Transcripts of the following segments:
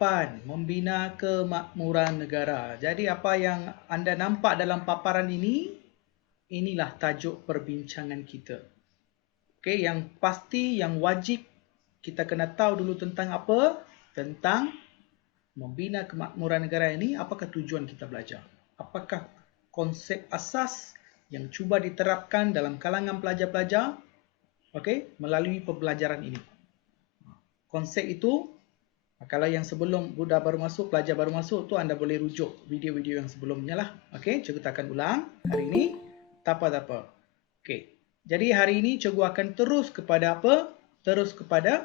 8. Membina kemakmuran negara. Jadi apa yang anda nampak dalam paparan ini, inilah tajuk perbincangan kita. Okey, yang pasti, yang wajib kita kena tahu dulu tentang apa? Tentang membina kemakmuran negara ini, apakah tujuan kita belajar? Apakah konsep asas yang cuba diterapkan dalam kalangan pelajar-pelajar, okey, melalui pembelajaran ini? Konsep itu, kalau yang sebelum budak baru masuk, pelajar baru masuk tu, anda boleh rujuk video-video yang sebelumnya lah. Okey, cikgu akan ulang hari ini. Tak apa. Okey. Jadi hari ini cikgu akan terus kepada apa? Terus kepada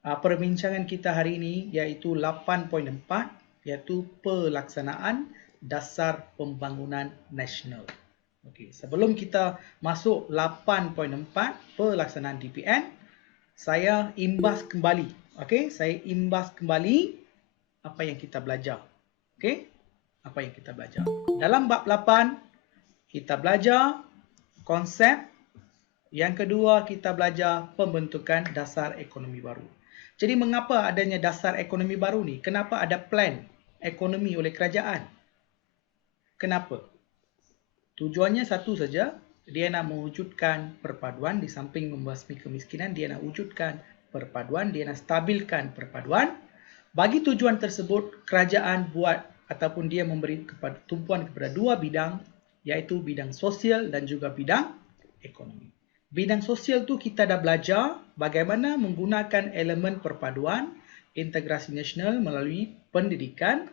perbincangan kita hari ini, iaitu 8.4, iaitu pelaksanaan dasar pembangunan nasional. Okey, sebelum kita masuk 8.4 pelaksanaan DPN, saya imbas kembali. Okey, saya imbas kembali apa yang kita belajar. Okey? Apa yang kita belajar. Dalam bab 8 kita belajar konsep. Yang kedua, kita belajar pembentukan dasar ekonomi baru. Jadi mengapa adanya dasar ekonomi baru ni? Kenapa ada plan ekonomi oleh kerajaan? Kenapa? Tujuannya satu saja, dia nak mewujudkan perpaduan. Di samping membasmi kemiskinan, dia nak wujudkan perpaduan, dia nak stabilkan perpaduan. Bagi tujuan tersebut, kerajaan buat ataupun dia memberi tumpuan kepada dua bidang, iaitu bidang sosial dan juga bidang ekonomi. Bidang sosial tu kita dah belajar bagaimana menggunakan elemen perpaduan, integrasi nasional melalui pendidikan,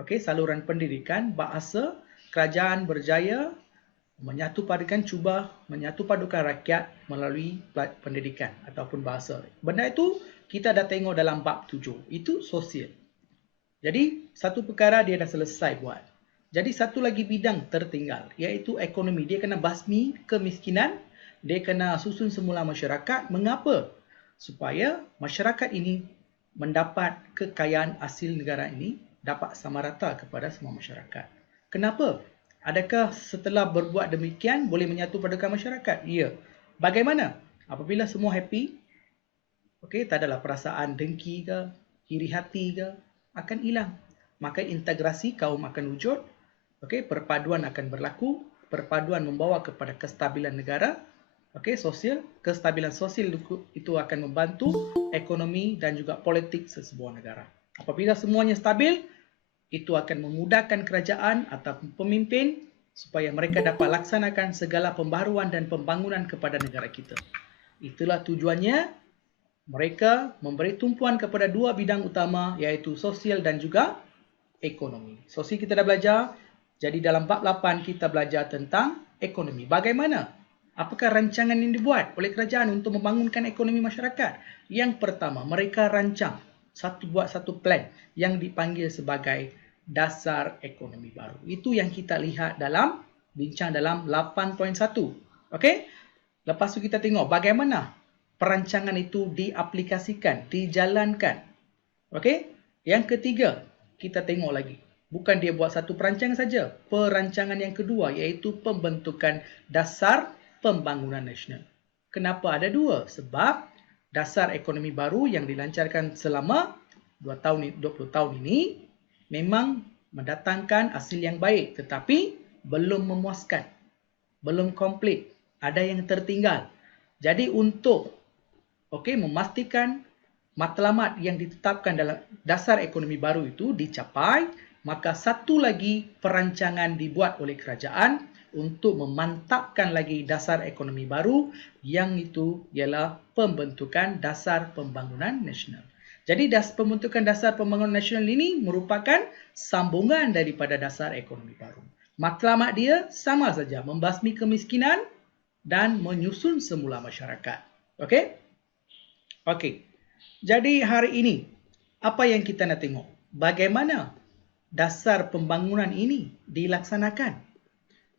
okey, saluran pendidikan, bahasa. Kerajaan berjaya cuba menyatupadukan rakyat melalui pendidikan ataupun bahasa. Benda itu kita dah tengok dalam bab 7. Itu sosial. Jadi satu perkara dia dah selesai buat. Jadi satu lagi bidang tertinggal, iaitu ekonomi. Dia kena basmi kemiskinan, dia kena susun semula masyarakat. Mengapa? Supaya masyarakat ini mendapat kekayaan hasil negara ini dapat sama rata kepada semua masyarakat. Kenapa? Adakah setelah berbuat demikian boleh menyatupadukan masyarakat? Ya. Bagaimana? Apabila semua happy, okey, tak adalah perasaan dengki ke, iri hati ke, akan hilang. Maka integrasi kaum akan wujud, okey, perpaduan akan berlaku, perpaduan membawa kepada kestabilan negara, okey, sosial, kestabilan sosial itu akan membantu ekonomi dan juga politik sesebuah negara. Apabila semuanya stabil, itu akan memudahkan kerajaan atau pemimpin supaya mereka dapat laksanakan segala pembaharuan dan pembangunan kepada negara kita. Itulah tujuannya mereka memberi tumpuan kepada dua bidang utama, iaitu sosial dan juga ekonomi. Sosial kita dah belajar, jadi dalam bab 8 kita belajar tentang ekonomi. Bagaimana? Apakah rancangan yang dibuat oleh kerajaan untuk membangunkan ekonomi masyarakat? Yang pertama, mereka rancang buat satu plan yang dipanggil sebagai dasar ekonomi baru. Itu yang kita lihat dalam bincang dalam 8.1. Okey? Lepas tu kita tengok bagaimana perancangan itu diaplikasikan, dijalankan. Okey? Yang ketiga, kita tengok lagi. Bukan dia buat satu perancangan saja. Perancangan yang kedua, iaitu pembentukan dasar pembangunan nasional. Kenapa ada dua? Sebab dasar ekonomi baru yang dilancarkan selama 20 tahun ini memang mendatangkan hasil yang baik, tetapi belum memuaskan, belum komplit, ada yang tertinggal. Jadi untuk memastikan matlamat yang ditetapkan dalam dasar ekonomi baru itu dicapai, maka satu lagi perancangan dibuat oleh kerajaan untuk memantapkan lagi dasar ekonomi baru, yang itu ialah pembentukan dasar pembangunan nasional. Jadi pembentukan dasar pembangunan nasional ini merupakan sambungan daripada dasar ekonomi baru. Matlamat dia sama saja, membasmi kemiskinan dan menyusun semula masyarakat. Okey? Okey. Jadi hari ini, apa yang kita nak tengok? Bagaimana dasar pembangunan ini dilaksanakan?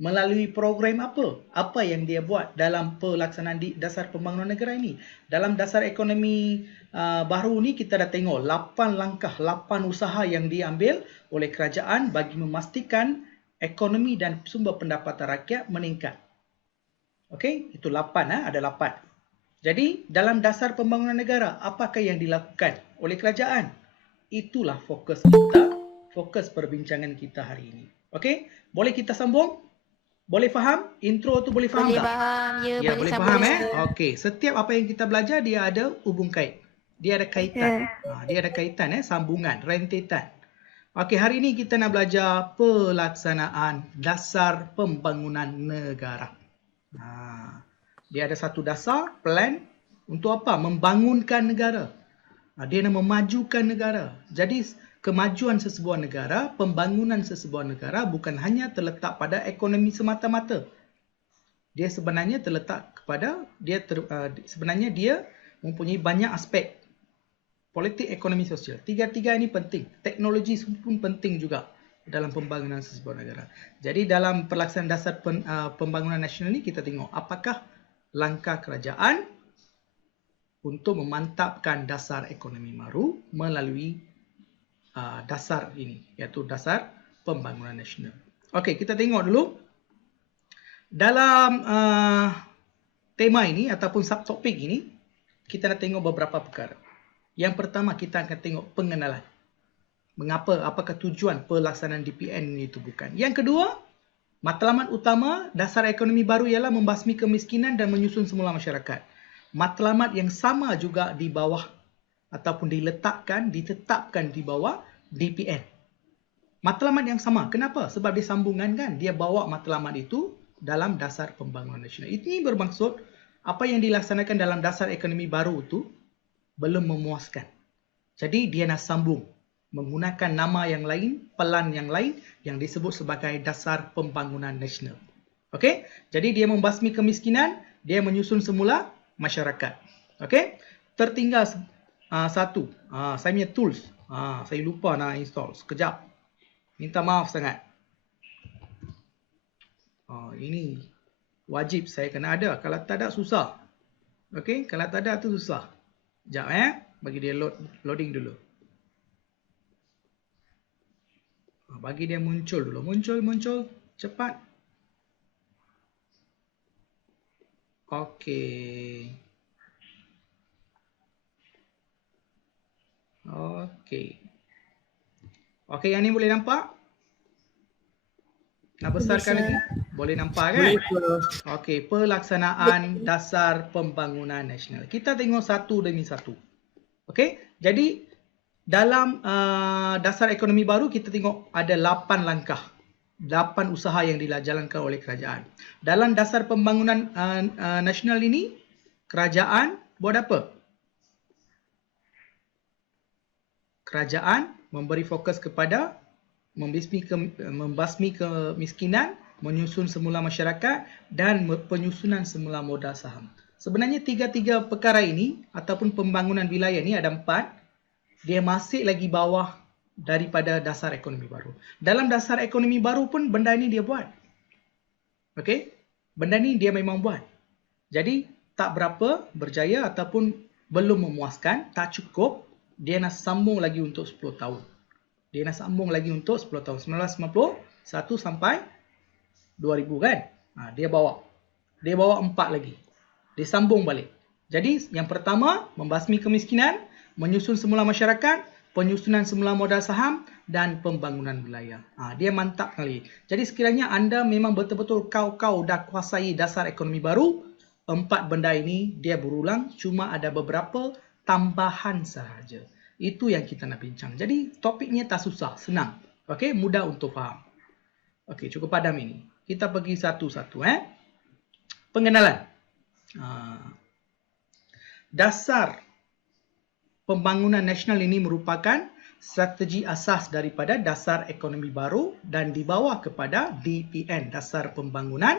Melalui program apa? Apa yang dia buat dalam pelaksanaan dasar pembangunan negara ini? Dalam dasar ekonomi baru ni kita dah tengok 8 langkah, 8 usaha yang diambil oleh kerajaan bagi memastikan ekonomi dan sumber pendapatan rakyat meningkat. Okey, itu 8, ada 8. Jadi dalam dasar pembangunan negara, apakah yang dilakukan oleh kerajaan? Itulah fokus kita, fokus perbincangan kita hari ini. Okey, boleh kita sambung? Boleh faham? Intro tu boleh faham tak? Boleh faham, ya, Ya, boleh boleh sambung. faham Okey, setiap apa yang kita belajar dia ada hubung kait. Dia ada kaitan. Dia ada kaitan sambungan, rentetan. Okey, hari ini kita nak belajar pelaksanaan dasar pembangunan negara. Dia ada satu dasar, plan untuk apa? Membangunkan negara. Dia nak memajukan negara. Jadi kemajuan sesebuah negara, pembangunan sesebuah negara bukan hanya terletak pada ekonomi semata-mata. Dia sebenarnya terletak kepada sebenarnya dia mempunyai banyak aspek. Politik, ekonomi, sosial. Tiga-tiga ini penting. Teknologi pun penting juga dalam pembangunan sesebuah negara. Jadi dalam pelaksanaan dasar pembangunan nasional ini kita tengok apakah langkah kerajaan untuk memantapkan dasar ekonomi baru melalui dasar ini, iaitu dasar pembangunan nasional. Okey, kita tengok dulu. Dalam tema ini ataupun subtopik ini, kita nak tengok beberapa perkara. Yang pertama, kita akan tengok pengenalan. Mengapa, apakah tujuan pelaksanaan DPN ini bukan. Yang kedua, matlamat utama dasar ekonomi baru ialah membasmi kemiskinan dan menyusun semula masyarakat. Matlamat yang sama juga di bawah ataupun ditetapkan di bawah DPN. Matlamat yang sama. Kenapa? Sebab dia sambungan kan. Dia bawa matlamat itu dalam dasar pembangunan nasional. Ini bermaksud apa yang dilaksanakan dalam dasar ekonomi baru itu belum memuaskan. Jadi dia nak sambung menggunakan nama yang lain, pelan yang lain yang disebut sebagai dasar pembangunan nasional. Okey? Jadi dia membasmi kemiskinan, dia menyusun semula masyarakat. Okey? Tertinggal satu. Saya punya tools. Saya lupa nak install. Sekejap. Minta maaf sangat. Ini wajib saya kena ada. Kalau tak ada susah. Okey? Kalau tak ada tu susah. Sekejap bagi dia loading dulu. Bagi dia muncul dulu. Muncul. Cepat. Okey. Okey, yang ni boleh nampak? Nak besarkan lagi? Boleh nampak kan? Okey, pelaksanaan dasar pembangunan nasional. Kita tengok satu demi satu. Okey, jadi dalam dasar ekonomi baru kita tengok ada 8 langkah. 8 usaha yang dijalankan oleh kerajaan. Dalam dasar pembangunan nasional ini, kerajaan buat apa? Kerajaan memberi fokus kepada membasmi kemiskinan, menyusun semula masyarakat dan penyusunan semula modal saham. Sebenarnya tiga-tiga perkara ini ataupun pembangunan wilayah ini ada 4. Dia masih lagi bawah daripada dasar ekonomi baru. Dalam dasar ekonomi baru pun benda ini dia buat. Okey? Benda ini dia memang buat. Jadi tak berapa berjaya ataupun belum memuaskan, tak cukup, dia nak sambung lagi untuk 10 tahun. Dia nak sambung lagi untuk 10 tahun. 1991 sampai 2000 kan? Dia bawa 4 lagi. Dia sambung balik. Jadi yang pertama, membasmi kemiskinan, menyusun semula masyarakat, penyusunan semula modal saham dan pembangunan wilayah. Dia mantap kali. Jadi sekiranya anda memang betul-betul kau dah kuasai dasar ekonomi baru, 4 benda ini dia berulang, cuma ada beberapa tambahan sahaja. Itu yang kita nak bincang. Jadi topiknya tak susah, senang. Okey, mudah untuk faham. Okey, cukup padam ini. Kita pergi satu-satu. Pengenalan. Dasar pembangunan nasional ini merupakan strategi asas daripada dasar ekonomi baru dan dibawa kepada DPN, dasar pembangunan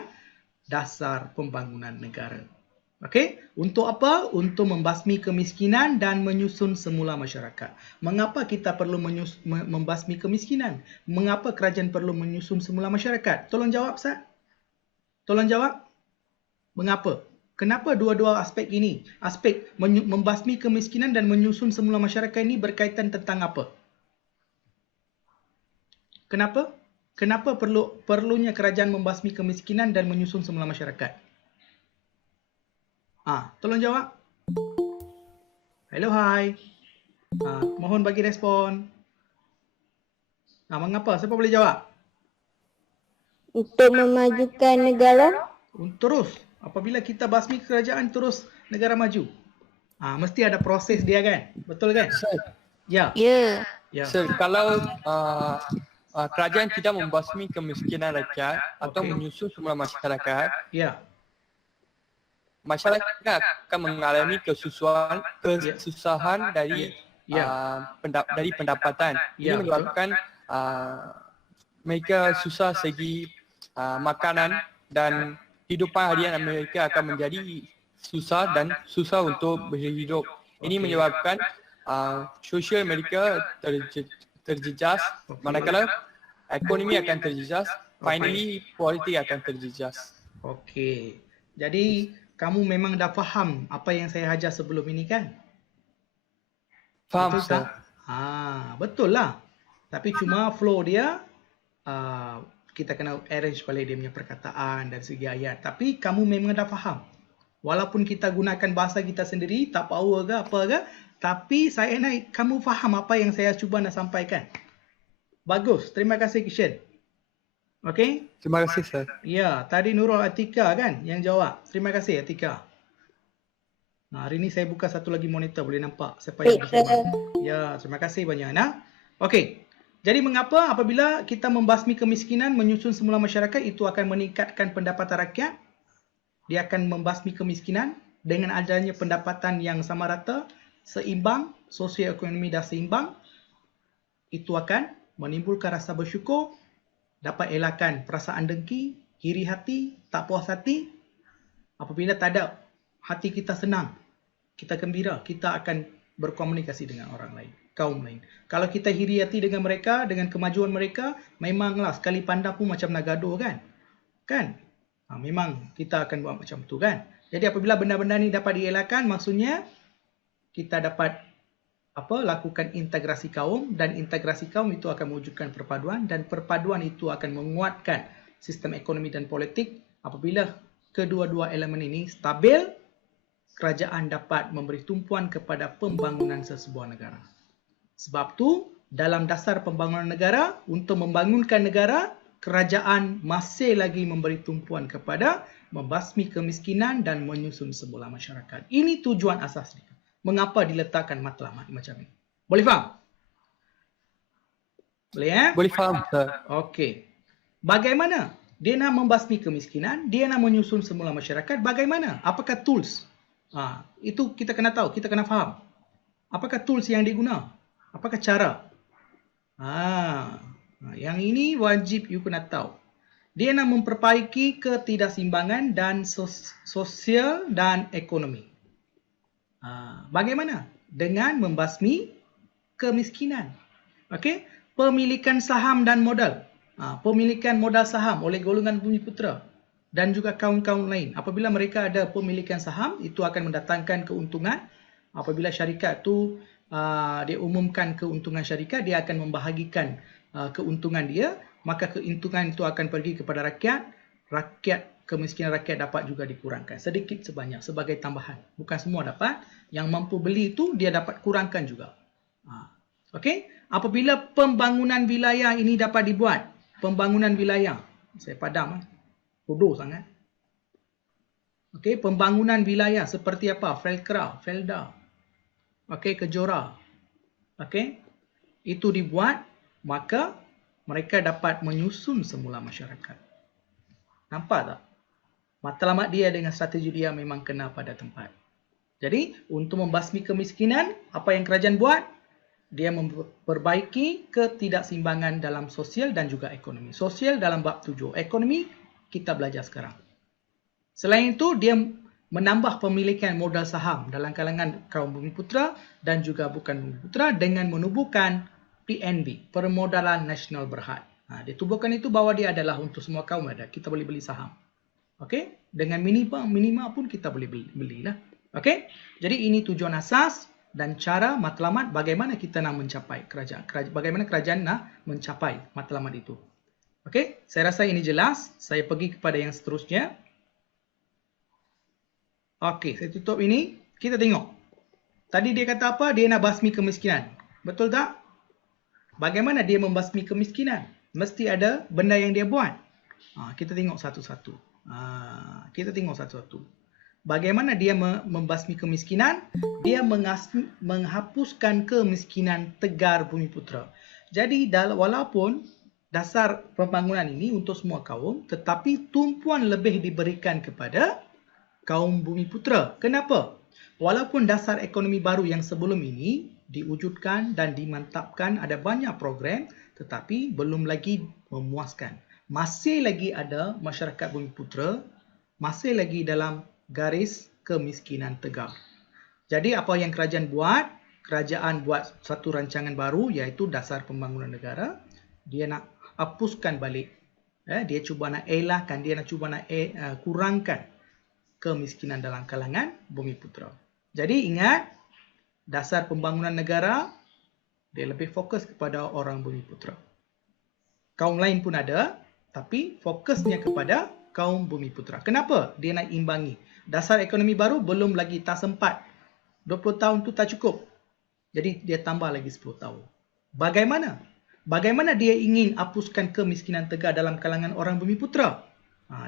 negara. Okey, untuk apa? Untuk membasmi kemiskinan dan menyusun semula masyarakat. Mengapa kita perlu membasmi kemiskinan? Mengapa kerajaan perlu menyusun semula masyarakat? Tolong jawab, Ustaz. Tolong jawab. Mengapa? Kenapa dua-dua aspek ini? Aspek membasmi kemiskinan dan menyusun semula masyarakat ini berkaitan tentang apa? Kenapa? Kenapa perlunya kerajaan membasmi kemiskinan dan menyusun semula masyarakat? Tolong jawab. Hello, hi. Mohon bagi respon. Mengapa? Siapa boleh jawab? Untuk memajukan negara. Terus, apabila kita basmi kerajaan, terus negara maju. Mesti ada proses dia kan? Betul kan? Sir, Ya. Ya. Sir, kalau kerajaan tidak membasmi kemiskinan rakyat atau Okey. menyusun semula masyarakat, Ya. masyarakat akan mengalami kesusahan dari dari pendapatan. Ini Ya, betul. menyebabkan mereka susah segi makanan dan kehidupan harian mereka akan menjadi susah untuk berhidup. Ini Okey. menyebabkan sosial mereka terjejas, manakala ekonomi akan terjejas, finally politik akan terjejas. Okey. Jadi kamu memang dah faham apa yang saya ajar sebelum ini kan? Faham, Betul sir? tak? Betul lah. Tapi cuma flow dia kita kena arrange balik dia punya perkataan dan segi ayat. Tapi kamu memang dah faham. Walaupun kita gunakan bahasa kita sendiri, tak power ke apa ke, tapi saya nak kamu faham apa yang saya cuba nak sampaikan. Bagus. Terima kasih Kishan. Okey? Terima kasih, sir. Ya, tadi Nurul Atika kan yang jawab. Terima kasih Atika. Hari ini saya buka satu lagi monitor, boleh nampak siapa yang bersama. Ya, terima kasih banyak. Okey. Jadi mengapa apabila kita membasmi kemiskinan, menyusun semula masyarakat, itu akan meningkatkan pendapatan rakyat? Dia akan membasmi kemiskinan dengan adanya pendapatan yang sama rata, seimbang, sosioekonomi dah seimbang. Itu akan menimbulkan rasa bersyukur, dapat elakkan perasaan dengki, iri hati, tak puas hati. Apabila tak ada, hati kita senang, kita gembira, kita akan berkomunikasi dengan orang lain, kaum lain. Kalau kita iri hati dengan mereka, dengan kemajuan mereka, memanglah sekali pandang pun macam nak gaduh kan? Kan? Memang kita akan buat macam tu kan? Jadi apabila benda-benda ni dapat dielakkan, maksudnya kita dapat lakukan integrasi kaum, dan integrasi kaum itu akan mewujudkan perpaduan, dan perpaduan itu akan menguatkan sistem ekonomi dan politik. Apabila kedua-dua elemen ini stabil, kerajaan dapat memberi tumpuan kepada pembangunan sesebuah negara. Sebab tu dalam dasar pembangunan negara, untuk membangunkan negara, kerajaan masih lagi memberi tumpuan kepada membasmi kemiskinan dan menyusun semula masyarakat. Ini tujuan asas dia. Mengapa diletakkan matlamat macam ini? Boleh faham? Boleh Boleh faham, sir. Okey. Bagaimana dia nak membasmi kemiskinan, dia nak menyusun semula masyarakat, bagaimana? Apakah tools? Itu kita kena tahu, kita kena faham. Apakah tools yang diguna? Apakah cara? Yang ini wajib you kena tahu. Dia nak memperbaiki ketidakseimbangan dan sosial dan ekonomi. Bagaimana? Dengan membasmi kemiskinan. Okey? Pemilikan saham dan modal. Pemilikan modal saham oleh golongan Bumiputera dan juga kaum-kaum lain. Apabila mereka ada pemilikan saham, itu akan mendatangkan keuntungan. Apabila syarikat tu dia umumkan keuntungan syarikat, dia akan membahagikan keuntungan dia, maka keuntungan itu akan pergi kepada rakyat. Kemiskinan rakyat dapat juga dikurangkan sedikit sebanyak sebagai tambahan. Bukan semua dapat. Yang mampu beli itu dia dapat kurangkan juga. Okey? Apabila pembangunan wilayah ini dapat dibuat, pembangunan wilayah, saya padam bodoh sangat. Okey, pembangunan wilayah seperti apa? Felkra, Felda. Okey, Kejora. Okey? Itu dibuat, maka mereka dapat menyusun semula masyarakat. Nampak tak? Matlamat dia dengan strategi dia memang kena pada tempat. Jadi, untuk membasmi kemiskinan, apa yang kerajaan buat? Dia memperbaiki ketidakseimbangan dalam sosial dan juga ekonomi. Sosial dalam bab 7. Ekonomi, kita belajar sekarang. Selain itu, dia menambah pemilikan modal saham dalam kalangan kaum Bumiputera dan juga bukan Bumiputera dengan menubuhkan PNB, Permodalan Nasional Berhad. Dia tubuhkan itu bahawa dia adalah untuk semua kaum ada. Kita boleh beli saham. Okey? Dengan minima pun kita boleh belilah. Okey? Jadi ini tujuan asas dan cara matlamat bagaimana kita nak mencapai kerajaan. Bagaimana kerajaan nak mencapai matlamat itu. Okey? Saya rasa ini jelas. Saya pergi kepada yang seterusnya. Okey, saya tutup ini. Kita tengok. Tadi dia kata apa? Dia nak basmi kemiskinan. Betul tak? Bagaimana dia membasmi kemiskinan? Mesti ada benda yang dia buat. Kita tengok satu-satu. Kita tengok satu-satu. Bagaimana dia membasmi kemiskinan? Dia menghapuskan kemiskinan Tegar Bumiputera. Jadi walaupun dasar pembangunan ini untuk semua kaum, tetapi tumpuan lebih diberikan kepada kaum Bumiputera. Kenapa? Walaupun dasar ekonomi baru yang sebelum ini diwujudkan dan dimantapkan, ada banyak program, tetapi belum lagi memuaskan. Masih lagi ada masyarakat Bumiputera, masih lagi dalam garis kemiskinan tegar. Jadi apa yang kerajaan buat? Kerajaan buat satu rancangan baru, iaitu dasar pembangunan negara. Dia nak hapuskan balik. Dia cuba nak elakkan, dia nak cuba nak kurangkan kemiskinan dalam kalangan Bumiputera. Jadi ingat, dasar pembangunan negara, dia lebih fokus kepada orang Bumiputera. Kaum lain pun ada, tapi fokusnya kepada kaum Bumiputera. Kenapa? Dia nak imbangi. Dasar ekonomi baru belum lagi tak sempat. 20 tahun tu tak cukup. Jadi dia tambah lagi 10 tahun. Bagaimana? Bagaimana dia ingin hapuskan kemiskinan tegar dalam kalangan orang Bumiputera?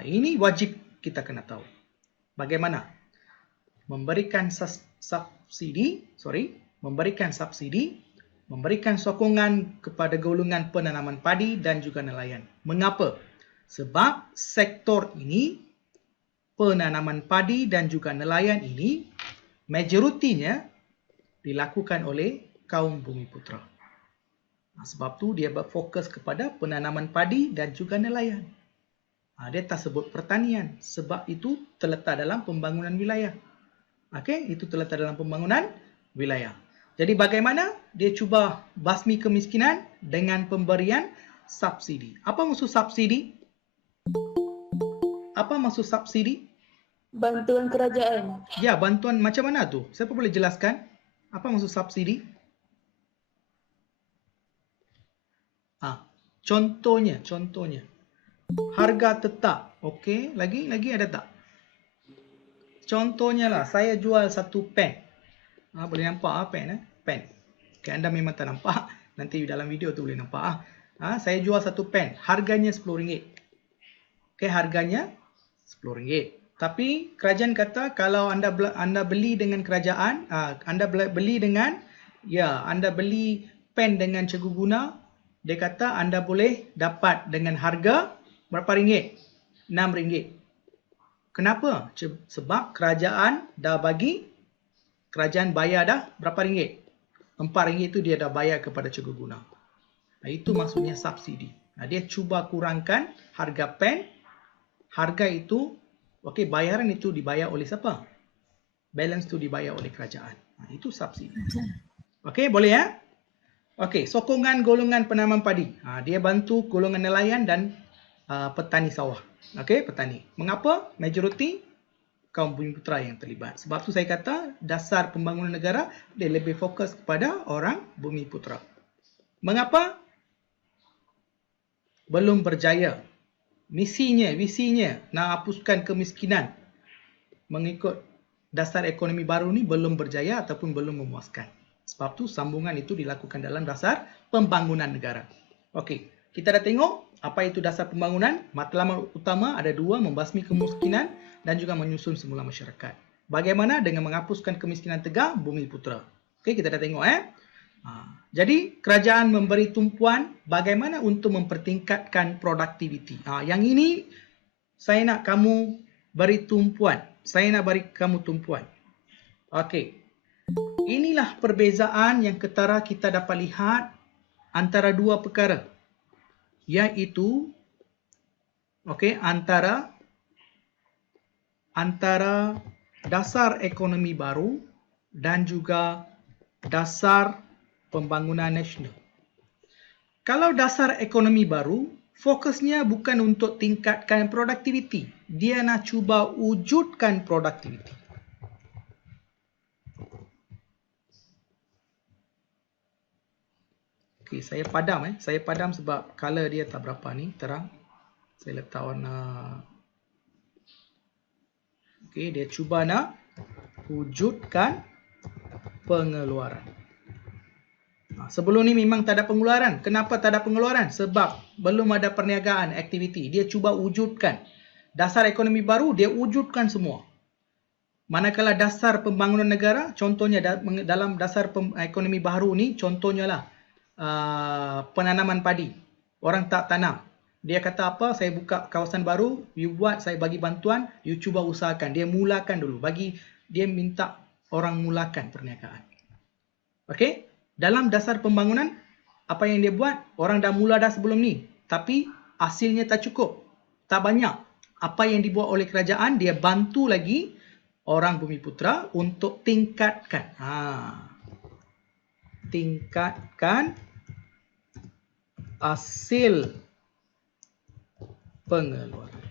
Ini wajib kita kena tahu. Bagaimana? Memberikan subsidi, memberikan sokongan kepada golongan penanaman padi dan juga nelayan. Mengapa? Sebab sektor ini, penanaman padi dan juga nelayan ini, majoritinya dilakukan oleh kaum Bumiputera. Sebab tu dia berfokus kepada penanaman padi dan juga nelayan. Dia tak sebut pertanian, sebab itu terletak dalam pembangunan wilayah. Itu terletak dalam pembangunan wilayah. Jadi bagaimana dia cuba basmi kemiskinan dengan pemberian subsidi. Apa maksud subsidi? Apa maksud subsidi? Bantuan kerajaan. Ya, bantuan macam mana tu? Siapa boleh jelaskan? Apa maksud subsidi? Contohnya. Harga tetap. Okey, lagi ada tak? Contohnya lah, saya jual satu pen. Boleh nampak pen? Pen. Okay, anda memang tak nampak. Nanti dalam video tu boleh nampak. Saya jual satu pen. Harganya RM10. Okay, harganya RM10. Tapi kerajaan kata kalau anda beli dengan kerajaan, anda beli pen dengan Cikgu Guna, dia kata anda boleh dapat dengan harga berapa ringgit? RM6. Kenapa? Sebab kerajaan bayar dah berapa ringgit? RM4 itu dia dah bayar kepada Cikgu Guna. Itu maksudnya subsidi. Dia cuba kurangkan harga pen. Harga itu, bayaran itu dibayar oleh siapa? Balance itu dibayar oleh kerajaan. Itu subsidi. Boleh ya? Sokongan golongan penanaman padi. Dia bantu golongan nelayan dan petani sawah. Petani. Mengapa? Majoriti kaum Bumiputera yang terlibat. Sebab tu saya kata dasar pembangunan negara dia lebih fokus kepada orang Bumiputera. Mengapa? Belum berjaya. Visinya nak hapuskan kemiskinan mengikut dasar ekonomi baru ni belum berjaya ataupun belum memuaskan. Sebab tu sambungan itu dilakukan dalam dasar pembangunan negara. Kita dah tengok apa itu dasar pembangunan. Matlamat utama ada dua, membasmi kemiskinan dan juga menyusun semula masyarakat. Bagaimana dengan menghapuskan kemiskinan tegar Bumiputera? Kita dah tengok Jadi kerajaan memberi tumpuan bagaimana untuk mempertingkatkan produktiviti. Yang ini saya nak kamu beri tumpuan. Inilah perbezaan yang ketara kita dapat lihat antara dua perkara. Iaitu antara dasar ekonomi baru dan juga dasar pembangunan nasional. Kalau dasar ekonomi baru, fokusnya bukan untuk tingkatkan produktiviti. Dia nak cuba wujudkan produktiviti. Saya padam sebab color dia tak berapa ni terang. Saya letak warna. Dia cuba nak wujudkan pengeluaran. Sebelum ni memang tak ada pengeluaran. Kenapa tak ada pengeluaran? Sebab belum ada perniagaan, aktiviti. Dia cuba wujudkan. Dasar ekonomi baru, dia wujudkan semua. Manakala dasar pembangunan negara, contohnya dalam dasar ekonomi baru ni, contohnya lah penanaman padi. Orang tak tanam. Dia kata apa? Saya buka kawasan baru, you buat, saya bagi bantuan, you cuba usahakan. Dia mulakan dulu. Dia minta orang mulakan perniagaan. Okey? Dalam dasar pembangunan, apa yang dia buat, orang dah mula dah sebelum ni. Tapi hasilnya tak cukup. Tak banyak. Apa yang dibuat oleh kerajaan, dia bantu lagi orang Bumiputera untuk tingkatkan. Tingkatkan hasil pengeluaran.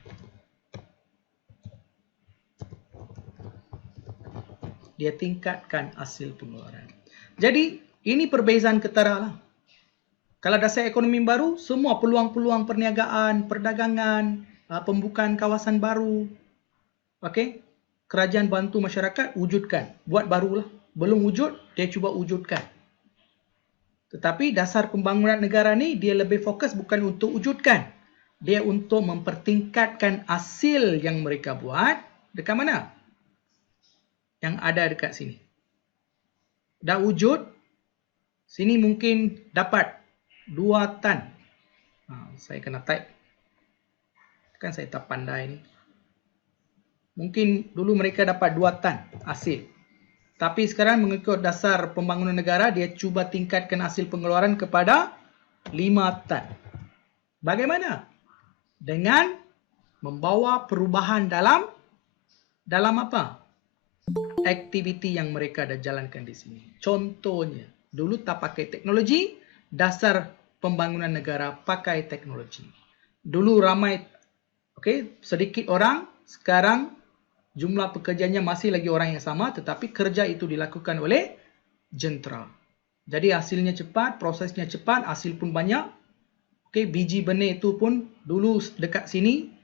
Dia tingkatkan hasil pengeluaran. Jadi, ini perbezaan ketara lah. Kalau dasar ekonomi baru, semua peluang-peluang perniagaan, perdagangan, pembukaan kawasan baru. Okey? Kerajaan bantu masyarakat wujudkan. Buat barulah. Belum wujud, dia cuba wujudkan. Tetapi dasar pembangunan negara ni, dia lebih fokus bukan untuk wujudkan. Dia untuk mempertingkatkan hasil yang mereka buat. Dekat mana? Yang ada dekat sini. Dah wujud, sini mungkin dapat 2 tan. Saya kena type. Kan saya tak pandai ni. Mungkin dulu mereka dapat 2 tan hasil. Tapi sekarang mengikut dasar pembangunan negara, dia cuba tingkatkan hasil pengeluaran kepada 5 tan. Bagaimana? Dengan membawa perubahan dalam apa? Aktiviti yang mereka dah jalankan di sini. Contohnya, dulu tak pakai teknologi, dasar pembangunan negara pakai teknologi. Dulu ramai, sedikit orang, sekarang jumlah pekerjanya masih lagi orang yang sama, tetapi kerja itu dilakukan oleh jentera. Jadi hasilnya cepat, prosesnya cepat, hasil pun banyak. Biji benih itu pun dulu dekat sini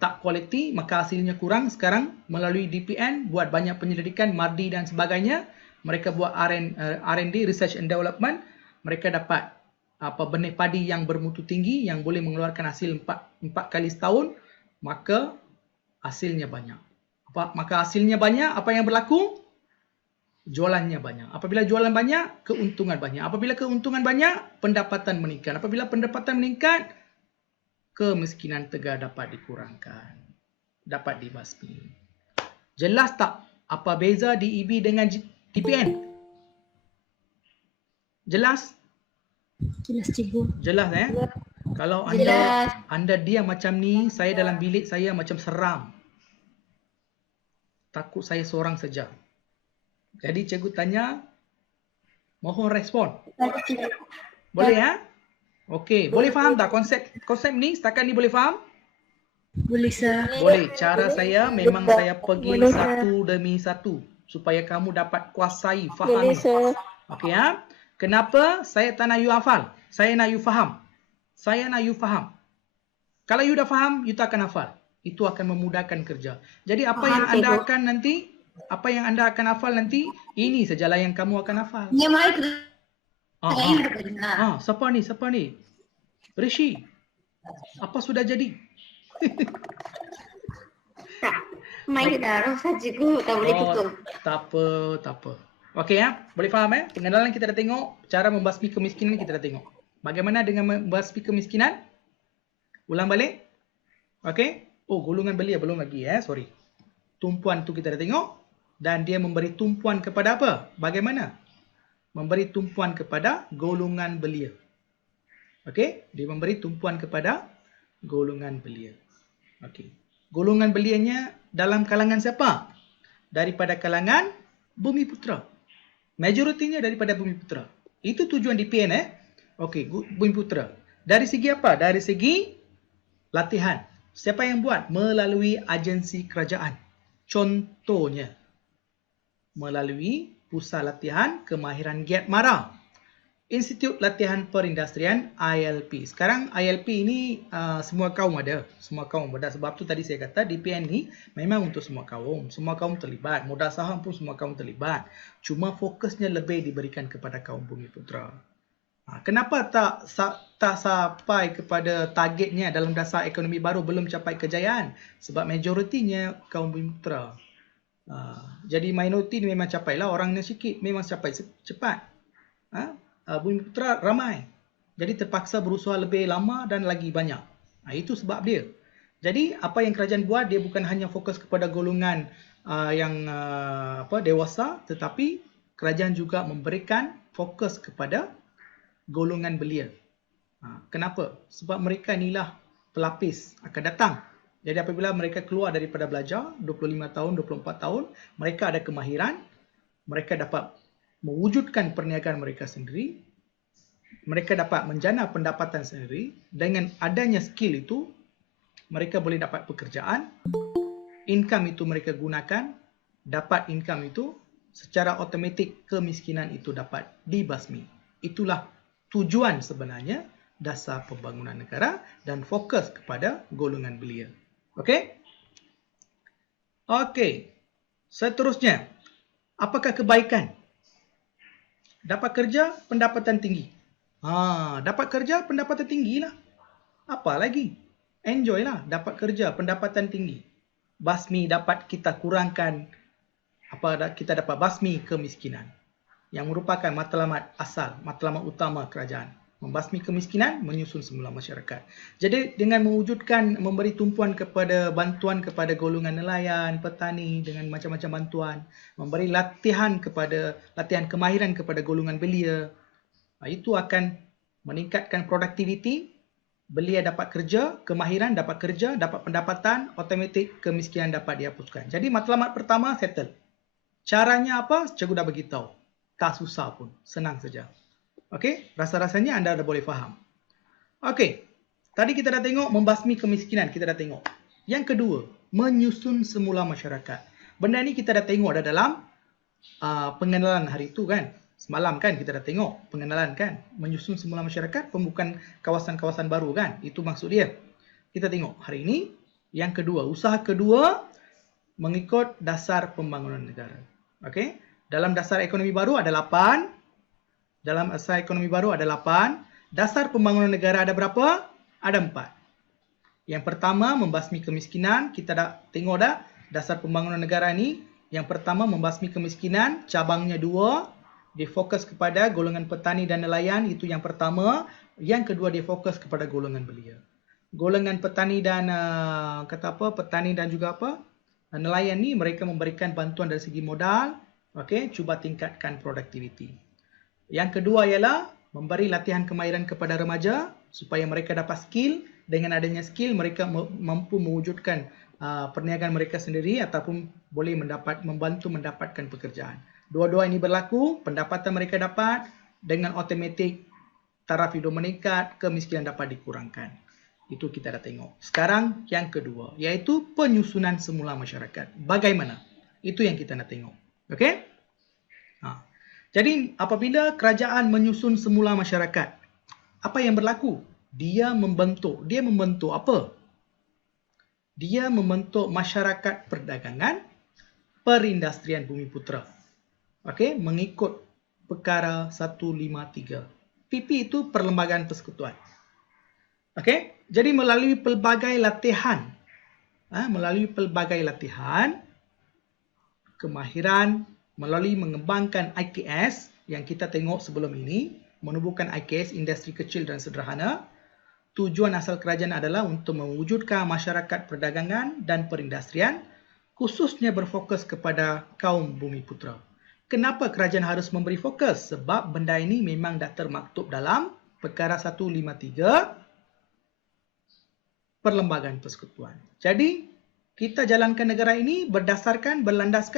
tak kualiti, maka hasilnya kurang. Sekarang melalui DPN, buat banyak penyelidikan, MARDI dan sebagainya. Mereka buat R&D, Research and Development. Mereka dapat benih padi yang bermutu tinggi, yang boleh mengeluarkan hasil 4 kali setahun. Maka hasilnya banyak. Maka hasilnya banyak, apa yang berlaku? Jualannya banyak. Apabila jualan banyak, keuntungan banyak. Apabila keuntungan banyak, pendapatan meningkat. Apabila pendapatan meningkat, kemiskinan tegak dapat dikurangkan. Dapat dibasmi. Jelas tak apa beza DEB dengan DPN? Jelas? Jelas, cikgu. Jelas Kalau anda diam macam ni, saya dalam bilik saya macam seram. Takut saya seorang saja. Jadi cikgu tanya, mohon respon. Boleh ya? Okey, boleh faham tak konsep ni? Setakat ni boleh faham? Boleh, sir. Boleh. Cara saya memang saya pergi satu demi satu supaya kamu dapat kuasai, faham. Boleh, sir. Okey ya? Kenapa saya tak nak you hafal? Saya nak you faham. Saya nak you faham. Kalau you dah faham, you tak akan hafal. Itu akan memudahkan kerja. Jadi apa yang anda akan nanti, apa yang anda akan hafal nanti, ini sajalah yang kamu akan hafal. Siapa ni? Siapa ni? Rishi. Apa sudah jadi? Main darah saja, cikgu. Tak boleh tutup. Tak apa. Okey ya, boleh faham Pengenalan kita dah tengok, cara membasmi kemiskinan kita dah tengok. Bagaimana dengan membasmi kemiskinan? Ulang balik. Okey. Golongan belia belum lagi sorry. Tumpuan tu kita dah tengok dan dia memberi tumpuan kepada apa? Bagaimana? Memberi tumpuan kepada golongan belia. Okey, dia memberi tumpuan kepada golongan belia. Okey. Golongan belianya dalam kalangan siapa? Daripada kalangan Bumiputera. Majoritinya daripada Bumiputera. Itu tujuan DPN Okey, Bumiputera. Dari segi apa? Dari segi latihan. Siapa yang buat? Melalui agensi kerajaan. Contohnya, melalui pusat latihan kemahiran Giat Mara. Institut Latihan Perindustrian ILP. Sekarang ILP ini semua kaum ada. Semua kaum ada. Sebab tu tadi saya kata DPN ni memang untuk semua kaum. Semua kaum terlibat. Modal saham pun semua kaum terlibat. Cuma fokusnya lebih diberikan kepada kaum Bumiputera. Kenapa tak sampai kepada targetnya dalam dasar ekonomi baru belum capai kejayaan? Sebab majoritinya kaum Bumiputera. Jadi minoriti ni memang capai lah. Orangnya sikit memang capai cepat. Bumiputera ramai. Jadi terpaksa berusaha lebih lama dan lagi banyak. Itu sebab dia. Jadi apa yang kerajaan buat, dia bukan hanya fokus kepada golongan yang dewasa, tetapi kerajaan juga memberikan fokus kepada golongan belia. Kenapa? Sebab mereka inilah pelapis akan datang. Jadi apabila mereka keluar daripada belajar 25 tahun, 24 tahun, mereka ada kemahiran, mereka dapat mewujudkan perniagaan mereka sendiri, mereka dapat menjana pendapatan sendiri. Dengan adanya skill itu, mereka boleh dapat pekerjaan, income itu mereka gunakan, dapat income itu, secara automatik kemiskinan itu dapat dibasmi. Itulah tujuan sebenarnya dasar pembangunan negara dan fokus kepada golongan belia. Okey? Okey. Seterusnya, apakah kebaikan? Dapat kerja, pendapatan tinggi. Dapat kerja, pendapatan tinggi lah. Apa lagi? Enjoy lah. Dapat kerja, pendapatan tinggi. Basmi dapat kita kurangkan. Kita dapat basmi kemiskinan. Yang merupakan matlamat asal, matlamat utama kerajaan. Membasmi kemiskinan, menyusun semula masyarakat. Jadi dengan mewujudkan, memberi tumpuan kepada bantuan kepada golongan nelayan, petani dengan macam-macam bantuan, memberi latihan kemahiran kepada golongan belia, itu akan meningkatkan produktiviti, belia dapat kerja, kemahiran dapat kerja, dapat pendapatan, automatik kemiskinan dapat dihapuskan. Jadi matlamat pertama settle. Caranya apa? Cikgu dah beritahu. Tak susah pun, senang saja. Okey, rasa-rasanya anda dah boleh faham. Okey, tadi kita dah tengok membasmi kemiskinan, kita dah tengok. Yang kedua, menyusun semula masyarakat. Benda ni kita dah tengok dah dalam pengenalan hari itu kan. Semalam kan kita dah tengok pengenalan kan. Menyusun semula masyarakat, pembukaan kawasan-kawasan baru kan. Itu maksud dia. Kita tengok hari ini, yang kedua, usaha kedua mengikut dasar pembangunan negara. Okey, dalam dasar ekonomi baru ada 8. Dalam dasar ekonomi baru ada 8. Dasar pembangunan negara ada berapa? Ada 4. Yang pertama, membasmi kemiskinan. Kita dah tengok dah dasar pembangunan negara ni. Yang pertama, membasmi kemiskinan. Cabangnya 2. Dia fokus kepada golongan petani dan nelayan. Itu yang pertama. Yang kedua, dia fokus kepada golongan belia. Golongan petani dan petani dan juga nelayan ni mereka memberikan bantuan dari segi modal. Okey, cuba tingkatkan produktiviti. Yang kedua ialah memberi latihan kemahiran kepada remaja supaya mereka dapat skill. Dengan adanya skill, mereka mampu mewujudkan perniagaan mereka sendiri ataupun boleh membantu mendapatkan pekerjaan. Dua-dua ini berlaku, pendapatan mereka dapat, dengan automatik taraf hidup meningkat, kemiskinan dapat dikurangkan. Itu kita dah tengok. Sekarang yang kedua, iaitu penyusunan semula masyarakat. Bagaimana? Itu yang kita nak tengok. Okey? Jadi apabila kerajaan menyusun semula masyarakat, apa yang berlaku? Dia membentuk apa? Dia membentuk masyarakat perdagangan perindustrian Bumiputera. Okey, mengikut perkara 153. PP itu Perlembagaan Persekutuan. Okey, jadi melalui pelbagai latihan, kemahiran, melalui mengembangkan IKS yang kita tengok sebelum ini, menubuhkan IKS, industri kecil dan sederhana. Tujuan asal kerajaan adalah untuk mewujudkan masyarakat perdagangan dan perindustrian, khususnya berfokus kepada kaum Bumiputera. Kenapa kerajaan harus memberi fokus? Sebab benda ini memang dah termaktub dalam perkara 153 Perlembagaan Persekutuan. Jadi kita jalankan negara ini berlandaskan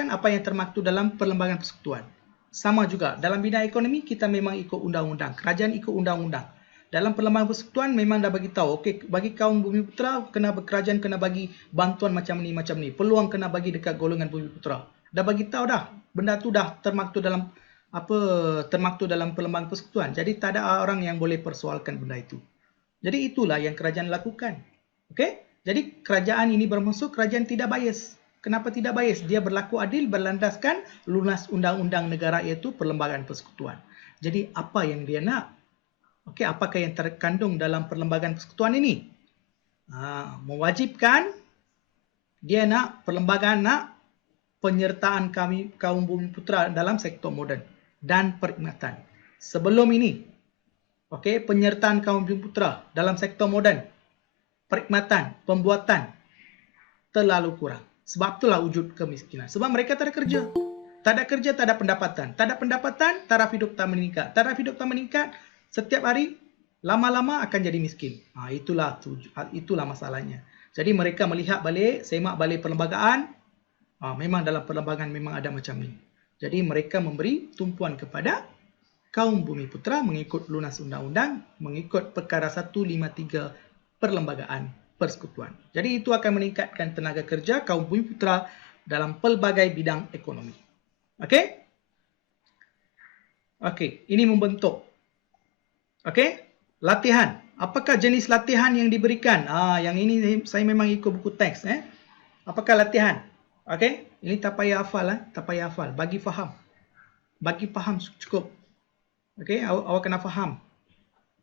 apa yang termaktub dalam Perlembagaan Persekutuan. Sama juga, dalam bidang ekonomi kita memang ikut undang-undang. Kerajaan ikut undang-undang. Dalam Perlembagaan Persekutuan memang dah bagi tahu, okey, bagi kaum Bumiputera, kerajaan kena bagi bantuan macam ni. Peluang kena bagi dekat golongan Bumiputera. Dah bagi tahu dah. Benda tu dah termaktub dalam termaktub dalam Perlembagaan Persekutuan. Jadi tak ada orang yang boleh persoalkan benda itu. Jadi itulah yang kerajaan lakukan. Okey? Jadi kerajaan ini bermaksud kerajaan tidak bias. Kenapa tidak bias? Dia berlaku adil berlandaskan lunas undang-undang negara iaitu Perlembagaan Persekutuan. Jadi apa yang dia nak? Okey, apakah yang terkandung dalam Perlembagaan Persekutuan ini? Mewajibkan dia nak perlembagaan nak penyertaan kaum Bumiputera dalam sektor moden dan perkhidmatan. Sebelum ini, okey, penyertaan kaum Bumiputera dalam sektor moden, perkhidmatan, pembuatan terlalu kurang. Sebab itulah wujud kemiskinan. Sebab mereka tak ada kerja. Tak ada kerja, tak ada pendapatan. Tak ada pendapatan, taraf hidup tak meningkat. Taraf hidup tak meningkat, setiap hari lama-lama akan jadi miskin. Itulah masalahnya. Jadi mereka melihat balik, semak balik perlembagaan. Memang dalam perlembagaan memang ada macam ni. Jadi mereka memberi tumpuan kepada kaum Bumiputera mengikut lunas undang-undang, mengikut perkara 153 Perlembagaan Persekutuan. Jadi itu akan meningkatkan tenaga kerja kaum Bumiputera dalam pelbagai bidang ekonomi. Okey? Okey, ini membentuk. Okey? Latihan. Apakah jenis latihan yang diberikan? Yang ini saya memang ikut buku teks. Apakah latihan? Okey? Ini tak payah hafal. Tak payah hafal. Bagi faham. Bagi faham cukup. Okey? Awak kena faham.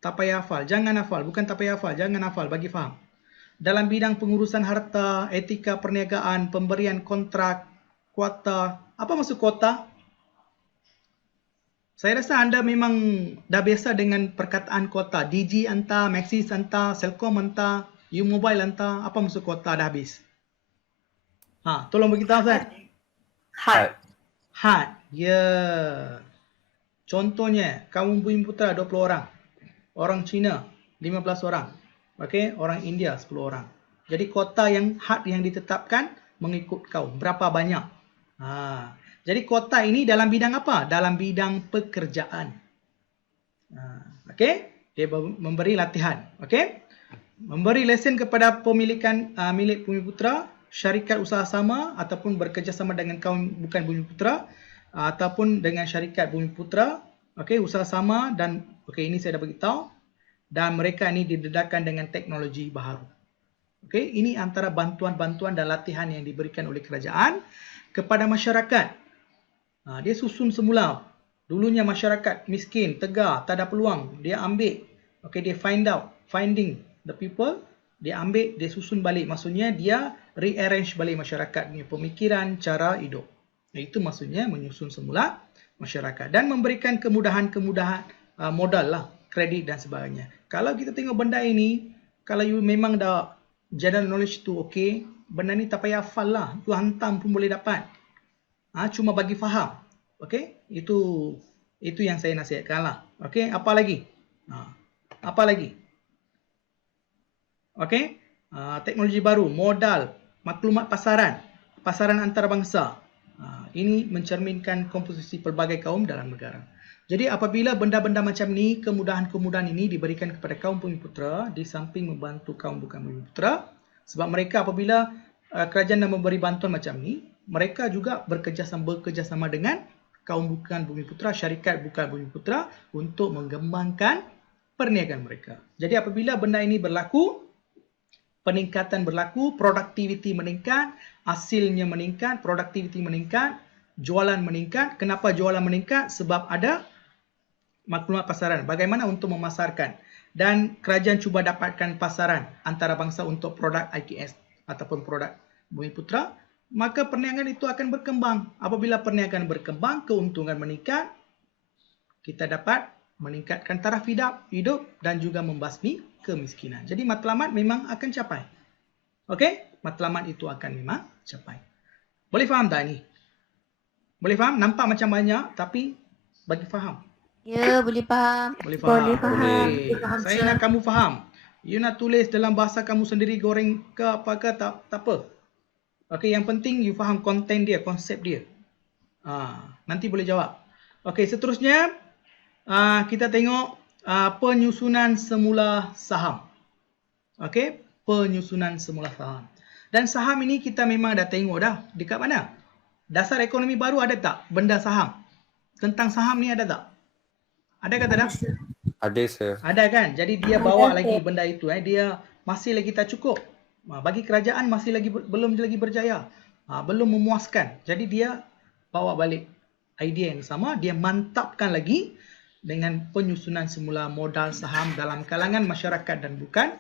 Tak payah hafal. Jangan hafal. Bukan tak payah hafal. Jangan hafal. Bagi faham. Dalam bidang pengurusan harta, etika perniagaan, pemberian kontrak, kuota. Apa maksud kuota? Saya rasa anda memang dah biasa dengan perkataan kuota. Digi hantar, Maxis hantar, Celcom hantar, U-Mobile hantar. Apa maksud kuota dah habis? Tolong beritahu Ustaz. Had. Ya. Contohnya, kaum Bumiputera 20 orang. Orang Cina 15 orang. Okey, orang India 10 orang. Jadi kuota yang had yang ditetapkan mengikut kaum. Berapa banyak? Jadi kuota ini dalam bidang apa? Dalam bidang pekerjaan. Okey, dia memberi latihan. Okey, memberi lesen kepada pemilikan milik Bumiputera, syarikat usaha sama ataupun bekerjasama dengan kaum bukan Bumiputera ataupun dengan syarikat Bumiputera. Okey, usaha sama dan okey ini saya dah beritahu. Dan mereka ini didedahkan dengan teknologi baharu. Okey, ini antara bantuan-bantuan dan latihan yang diberikan oleh kerajaan kepada masyarakat. Dia susun semula. Dulunya masyarakat miskin, tegar, tak ada peluang. Dia ambil. Okey, dia finding the people. Dia ambil, dia susun balik. Maksudnya dia rearrange balik masyarakat punya pemikiran, cara hidup. Itu maksudnya menyusun semula masyarakat dan memberikan kemudahan-kemudahan modal lah, kredit dan sebagainya. Kalau kita tengok benda ini, kalau you memang dah general knowledge tu okey, benda ni tak payah hafal lah. You hantam pun boleh dapat. Cuma bagi faham. Okey? Itu yang saya nasihatkan lah. Okey? Apa lagi? Apa lagi? Okey? Teknologi baru, modal, maklumat pasaran, pasaran antarabangsa. Ini mencerminkan komposisi pelbagai kaum dalam negara. Jadi apabila benda-benda macam ni, kemudahan-kemudahan ini diberikan kepada kaum Bumiputera di samping membantu kaum bukan Bumiputera, sebab mereka apabila kerajaan dah memberi bantuan macam ni, mereka juga bekerjasama dengan kaum bukan Bumiputera, syarikat bukan Bumiputera untuk mengembangkan perniagaan mereka. Jadi apabila benda ini berlaku, peningkatan berlaku, produktiviti meningkat, hasilnya meningkat, produktiviti meningkat, jualan meningkat. Kenapa jualan meningkat? Sebab ada maklumat pasaran. Bagaimana untuk memasarkan. Dan kerajaan cuba dapatkan pasaran antarabangsa untuk produk IKS ataupun produk Bumiputera. Maka perniagaan itu akan berkembang. Apabila perniagaan berkembang, keuntungan meningkat, kita dapat meningkatkan taraf hidup dan juga membasmi kemiskinan. Jadi matlamat memang akan capai. Okey? Matlamat itu akan memang capai. Boleh faham tak ni? Boleh faham? Nampak macam banyak tapi bagi faham. Ya, boleh faham. Boleh faham. Boleh faham. Boleh. Boleh faham, Saya sir. nak kamu faham. You nak tulis dalam bahasa kamu sendiri goreng ke apa ke tak apa. Okey, yang penting you faham konten dia, konsep dia. Nanti boleh jawab. Okey, seterusnya kita tengok penyusunan semula saham. Okey, penyusunan semula saham. Dan saham ini kita memang dah tengok dah dekat mana? Dasar ekonomi baru ada tak benda saham? tentang saham ni ada tak? Ada ke tak ada? Ada sir. Ada kan? Jadi dia bawa lagi benda itu. Dia masih lagi tak cukup. Bagi kerajaan masih lagi belum lagi berjaya. Belum memuaskan. Jadi dia bawa balik idea yang sama. Dia mantapkan lagi dengan penyusunan semula modal saham dalam kalangan masyarakat dan bukan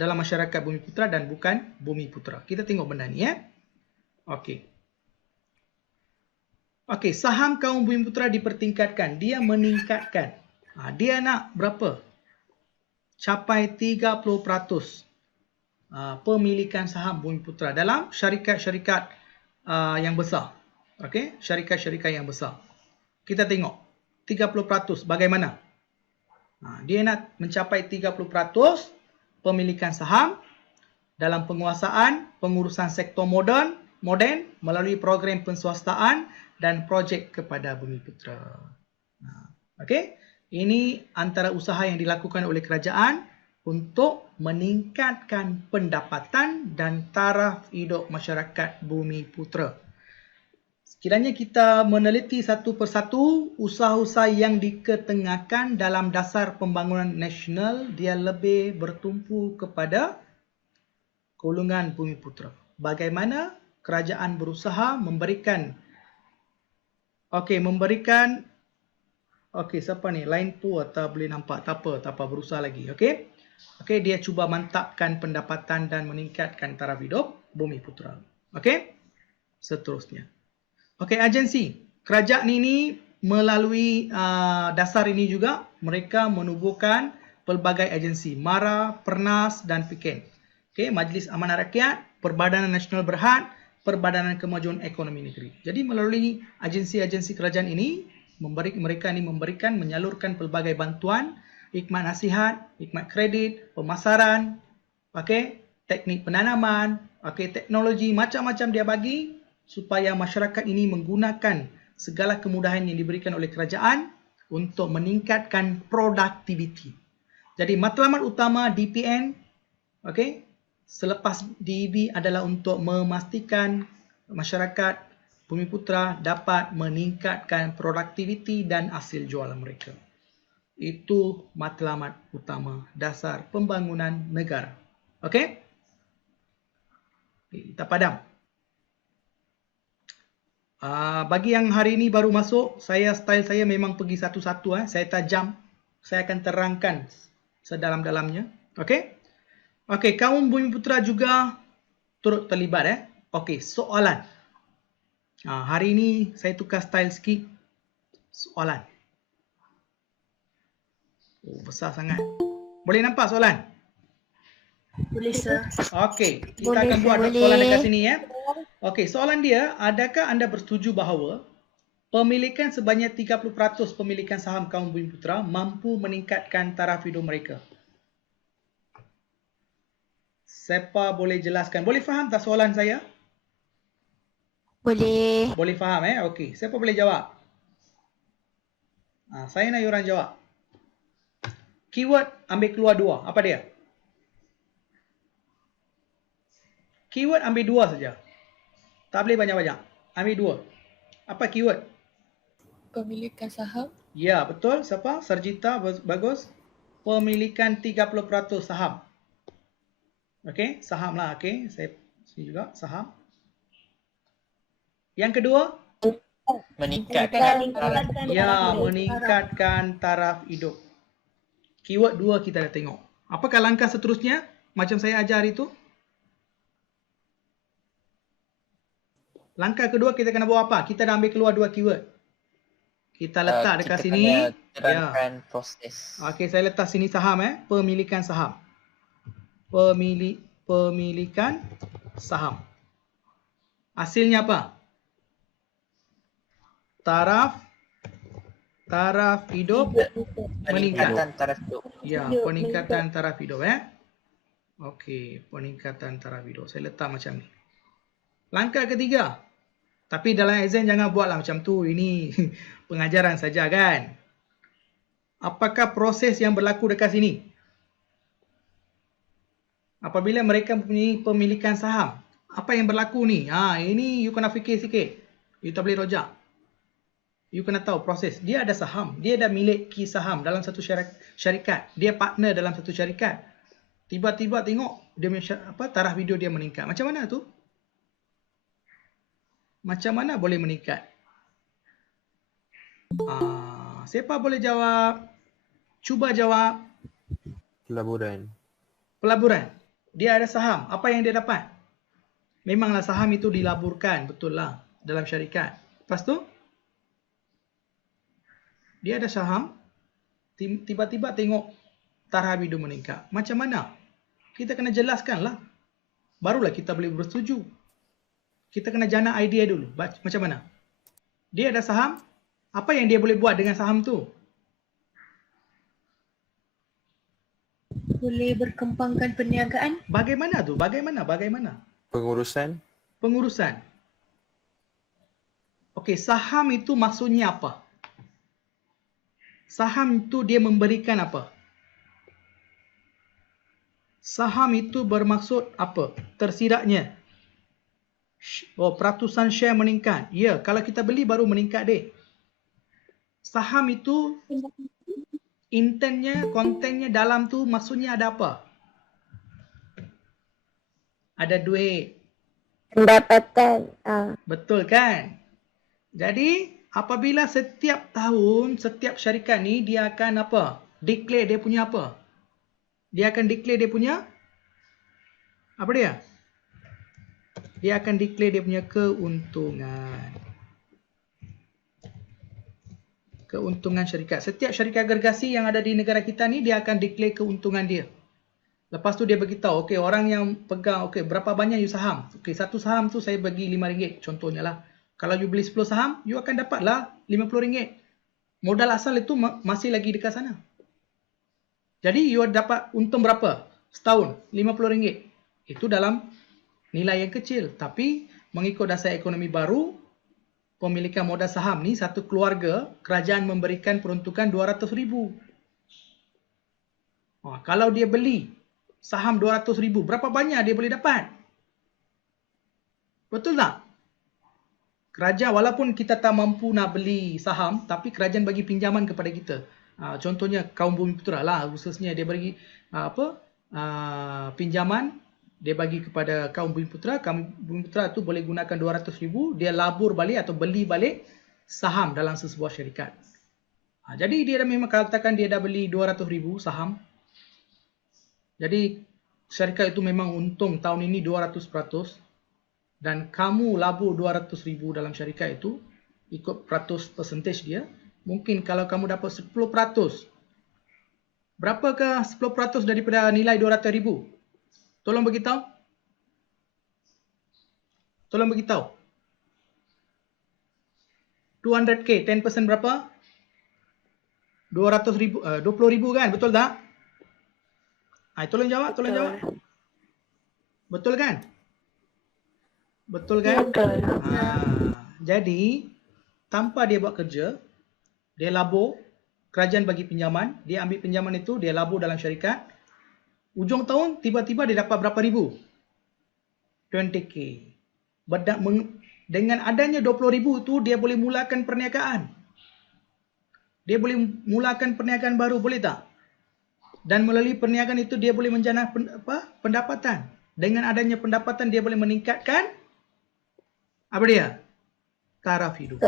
dalam masyarakat Bumiputera dan bukan Bumiputera. Kita tengok benda ni ya. Okey. Okey, saham kaum Bumiputera dipertingkatkan. Dia meningkatkan. Dia nak berapa? Capai 30% pemilikan saham Bumiputera dalam syarikat-syarikat yang besar. Okey, syarikat-syarikat yang besar. Kita tengok 30% bagaimana? Dia nak mencapai 30% pemilikan saham dalam penguasaan, pengurusan sektor moden melalui program penswastaan dan projek kepada Bumiputera. Okey, ini antara usaha yang dilakukan oleh kerajaan untuk meningkatkan pendapatan dan taraf hidup masyarakat Bumiputera. Sekiranya kita meneliti satu persatu usaha-usaha yang diketengahkan dalam dasar pembangunan nasional, dia lebih bertumpu kepada golongan Bumiputera. Bagaimana kerajaan berusaha memberikan siapa ni? Line poor tak boleh nampak. Tak apa, berusaha lagi. Okey, dia cuba mantapkan pendapatan dan meningkatkan taraf hidup Bumiputera. Okey, seterusnya. Okey, agensi. Kerajaan ini melalui dasar ini juga mereka menubuhkan pelbagai agensi. MARA, PERNAS dan PIKEN. Okey, Majlis Amanah Rakyat, Perbadanan Nasional Berhad, Perbadanan Kemajuan Ekonomi Negeri. Jadi melalui agensi-agensi kerajaan ini mereka ini menyalurkan pelbagai bantuan, hikmat nasihat, hikmat kredit, pemasaran, teknik penanaman, teknologi, macam-macam dia bagi supaya masyarakat ini menggunakan segala kemudahan yang diberikan oleh kerajaan untuk meningkatkan produktiviti. Jadi matlamat utama DPN selepas DEB adalah untuk memastikan masyarakat Bumiputera dapat meningkatkan produktiviti dan hasil jual mereka. Itu matlamat utama dasar pembangunan negara. Okey? Kita padam. Bagi yang hari ini baru masuk, style saya memang pergi satu-satu. Saya tajam. Saya akan terangkan sedalam-dalamnya. Okey? Okey, kaum Bumiputera juga turut terlibat. Okey, soalan. Hari ini saya tukar style sikit. Soalan. Besar sangat. Boleh nampak soalan? Boleh, sir. Okey, kita akan buat soalan dekat sini ya. Okey, soalan dia, adakah anda bersetuju bahawa pemilikan sebanyak 30% pemilikan saham kaum Bumiputera mampu meningkatkan taraf hidup mereka? Siapa boleh jelaskan? Boleh faham tak soalan saya? Boleh. Boleh faham Okey. Siapa boleh jawab? Saya nak orang jawab. Keyword ambil keluar 2. Apa dia? Keyword ambil 2 saja. Tak boleh banyak-banyak. Ambil 2. Apa keyword? Pemilikan saham. Ya, betul. Siapa? Sarjita, bagus. Pemilikan 30% saham. Okey, saham lah. Okey, saya sini juga saham. Yang kedua? Meningkatkan meningkatkan taraf hidup. Keyword 2 kita dah tengok. Apakah langkah seterusnya? Macam saya ajar itu. Langkah kedua kita kena buat apa? Kita dah ambil keluar 2 keyword. Kita letak dekat sini. Terangkan proses. Okey, saya letak sini saham pemilikan saham. Pemilikan saham. Hasilnya apa? Taraf hidup meningkat. Peningkatan taraf hidup. Ya, peningkatan taraf hidup Okey, peningkatan taraf hidup. Saya letak macam ni. Langkah ketiga. Tapi dalam exam jangan buatlah macam tu. Ini pengajaran saja kan. Apakah proses yang berlaku dekat sini? Apabila mereka mempunyai pemilikan saham, apa yang berlaku ni? Ini you kena fikir sikit. You tak boleh rojak. You kena tahu proses. Dia ada saham. Dia ada miliki saham dalam satu syarikat. Dia partner dalam satu syarikat. Tiba-tiba tengok dia taraf video dia meningkat. Macam mana tu? Macam mana boleh meningkat? Siapa boleh jawab? Cuba jawab. Pelaburan. Dia ada saham. Apa yang dia dapat? Memanglah saham itu dilaburkan. Betul lah. Dalam syarikat. Lepas tu? Dia ada saham. Tiba-tiba tengok taraf video meningkat. Macam mana? Kita kena jelaskan lah. Barulah kita boleh bersetuju. Kita kena jana idea dulu. Macam mana? Dia ada saham. Apa yang dia boleh buat dengan saham tu? Boleh berkembangkan perniagaan. Bagaimana tu? Bagaimana? Pengurusan. Okey, saham itu maksudnya apa? Saham itu dia memberikan apa? Saham itu bermaksud apa? Tersiratnya. Peratusan share meningkat. Ya, kalau kita beli baru meningkat dek. Saham itu intentnya, kontennya dalam tu maksudnya ada apa? Ada duit. Pendapatan. Betul kan? Jadi, apabila setiap tahun, setiap syarikat ni dia akan apa? Declare dia punya apa? Dia akan declare dia punya apa dia? Dia akan declare dia punya keuntungan. Keuntungan syarikat. Setiap syarikat agregasi yang ada di negara kita ni dia akan declare keuntungan dia. Lepas tu dia beritahu, okey orang yang pegang, okey berapa banyak you saham? Okey satu saham tu saya bagi RM5 contohnya lah. Kalau you beli 10 saham, you akan dapatlah RM50. Modal asal itu masih lagi dekat sana. Jadi you dapat untung berapa? Setahun, RM50. Itu dalam nilai yang kecil. Tapi mengikut dasar ekonomi baru, pemilikan modal saham ni satu keluarga, kerajaan memberikan peruntukan RM200,000. Kalau dia beli saham RM200,000, berapa banyak dia boleh dapat? Betul tak? Kerajaan walaupun kita tak mampu nak beli saham, tapi kerajaan bagi pinjaman kepada kita. Contohnya kaum Bumiputera lah, khususnya dia bagi pinjaman dia bagi kepada kaum Bumiputera. Kaum Bumiputera tu boleh gunakan RM200,000, dia labur balik atau beli balik saham dalam sebuah syarikat. Jadi dia dah memang katakan dia dah beli RM200,000 saham. Jadi syarikat itu memang untung tahun ini 200%. Dan kamu labur RM200,000 dalam syarikat itu, ikut percentage dia, mungkin kalau kamu dapat 10%, berapakah 10% daripada nilai RM200,000? Tolong beritahu. 200k, 10% berapa? 200,000, 20,000 kan? Betul tak? Tolong jawab. Betul kan? Betul kan? Betul. Jadi, tanpa dia buat kerja, dia labur, kerajaan bagi pinjaman, dia ambil pinjaman itu, dia labur dalam syarikat, ujung tahun, tiba-tiba dia dapat berapa ribu? 20k. Dengan adanya 20,000 itu, dia boleh mulakan perniagaan. Dia boleh mulakan perniagaan baru, boleh tak? Dan melalui perniagaan itu, dia boleh menjana pendapatan. Dengan adanya pendapatan, dia boleh meningkatkan apa dia? Taraf hidup.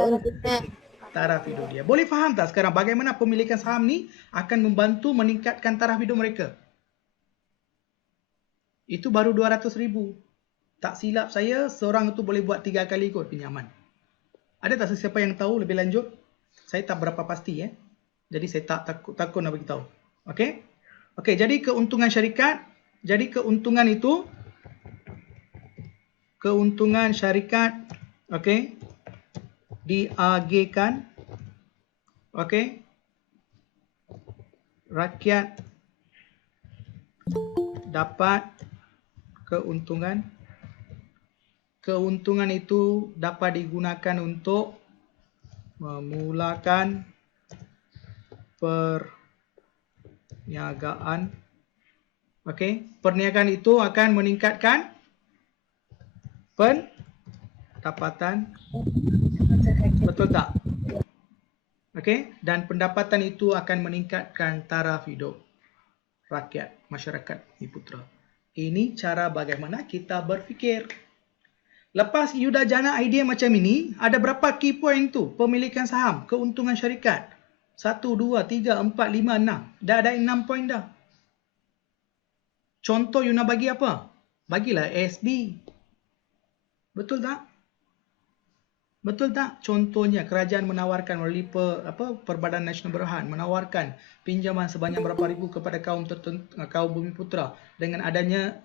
Taraf hidup dia. Boleh faham tak sekarang bagaimana pemilikan saham ni akan membantu meningkatkan taraf hidup mereka? Itu baru 200,000. Tak silap saya, seorang itu boleh buat 3 kali kot pinjaman. Ada tak sesiapa yang tahu lebih lanjut? Saya tak berapa pasti Jadi saya tak takut nak beritahu. Okey? Okey, jadi keuntungan syarikat, jadi keuntungan itu keuntungan syarikat, okey, diagihkan, okey, rakyat dapat keuntungan. Keuntungan itu dapat digunakan untuk memulakan perniagaan. Okey, perniagaan itu akan meningkatkan pendapatan. Betul tak? Okey, dan pendapatan itu akan meningkatkan taraf hidup rakyat, masyarakat Bumiputera. Ini cara bagaimana kita berfikir. Lepas you dah jana idea macam ini, ada berapa key point tu? Pemilikan saham, keuntungan syarikat. 1, 2, 3, 4, 5, 6. Dah ada 6 point dah. Contoh you nak bagi apa? Bagilah ASB. Betul tak? Betul tak? Contohnya kerajaan menawarkan melalui Perbadanan Nasional Berhad menawarkan pinjaman sebanyak berapa ribu kepada kaum Bumiputera dengan adanya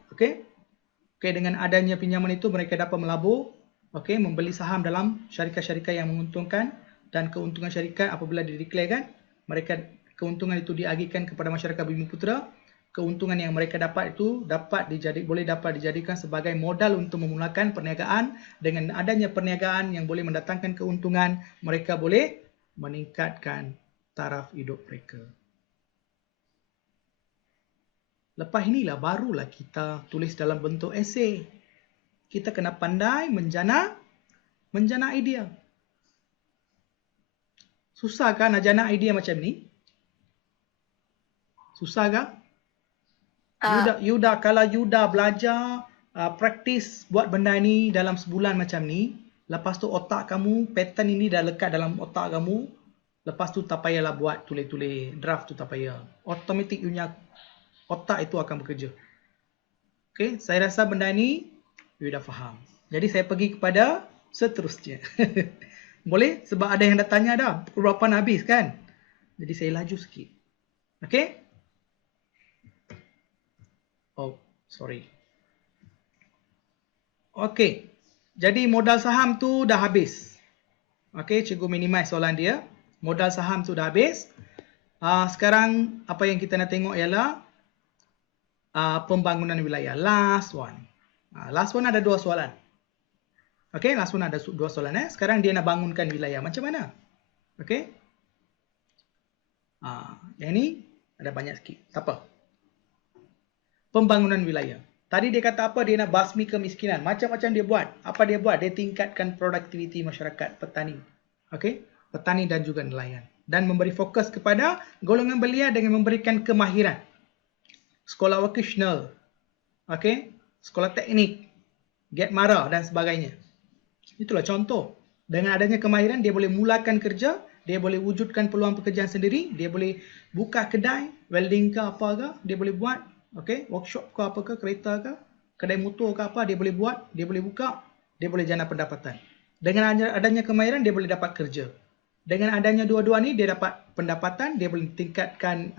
dengan adanya pinjaman itu mereka dapat melabur, membeli saham dalam syarikat-syarikat yang menguntungkan, dan keuntungan syarikat apabila dideklarkan, mereka keuntungan itu diagihkan kepada masyarakat Bumiputera. Keuntungan yang mereka dapat itu boleh dapat dijadikan sebagai modal untuk memulakan perniagaan. Dengan adanya perniagaan yang boleh mendatangkan keuntungan, mereka boleh meningkatkan taraf hidup mereka. Lepas inilah barulah kita tulis dalam bentuk esei. Kita kena pandai menjana idea. Susah kan nak jana idea macam ni? Susah kan? Kalau you dah belajar, praktis buat benda ni dalam sebulan macam ni, lepas tu otak kamu, pattern ini dah lekat dalam otak kamu, lepas tu tak payahlah buat tulis-tulis draft tu, tak payah. Automatic you punya otak itu akan bekerja. Okey, saya rasa benda ni you dah faham. Jadi saya pergi kepada seterusnya. Boleh? Sebab ada yang dah tanya dah, pukul berapa nak habis kan? Jadi saya laju sikit. Okey? Oh, sorry. Okey. Jadi modal saham tu dah habis. Okey, cikgu minimize soalan dia. Modal saham tu dah habis. Sekarang apa yang kita nak tengok ialah pembangunan wilayah. Last one. Last one ada 2 soalan. Okey, last one ada 2 soalan. Sekarang dia nak bangunkan wilayah. Macam mana? Okey. Yang ni ada banyak sikit. Tak apa. Pembangunan wilayah. Tadi dia kata apa? Dia nak basmi kemiskinan. Macam-macam dia buat. Apa dia buat? Dia tingkatkan produktiviti masyarakat petani. Okey? Petani dan juga nelayan. Dan memberi fokus kepada golongan belia dengan memberikan kemahiran. Sekolah vocational. Okey? Sekolah teknik. Get Mara dan sebagainya. Itulah contoh. Dengan adanya kemahiran, dia boleh mulakan kerja. Dia boleh wujudkan peluang pekerjaan sendiri. Dia boleh buka kedai. Welding ke apa ke. Dia boleh buat. Okey, workshop ke apa ke, kereta ke, kedai motor ke apa, dia boleh buat, dia boleh buka, dia boleh jana pendapatan. Dengan adanya kemahiran, dia boleh dapat kerja. Dengan adanya dua-dua ni, dia dapat pendapatan, dia boleh tingkatkan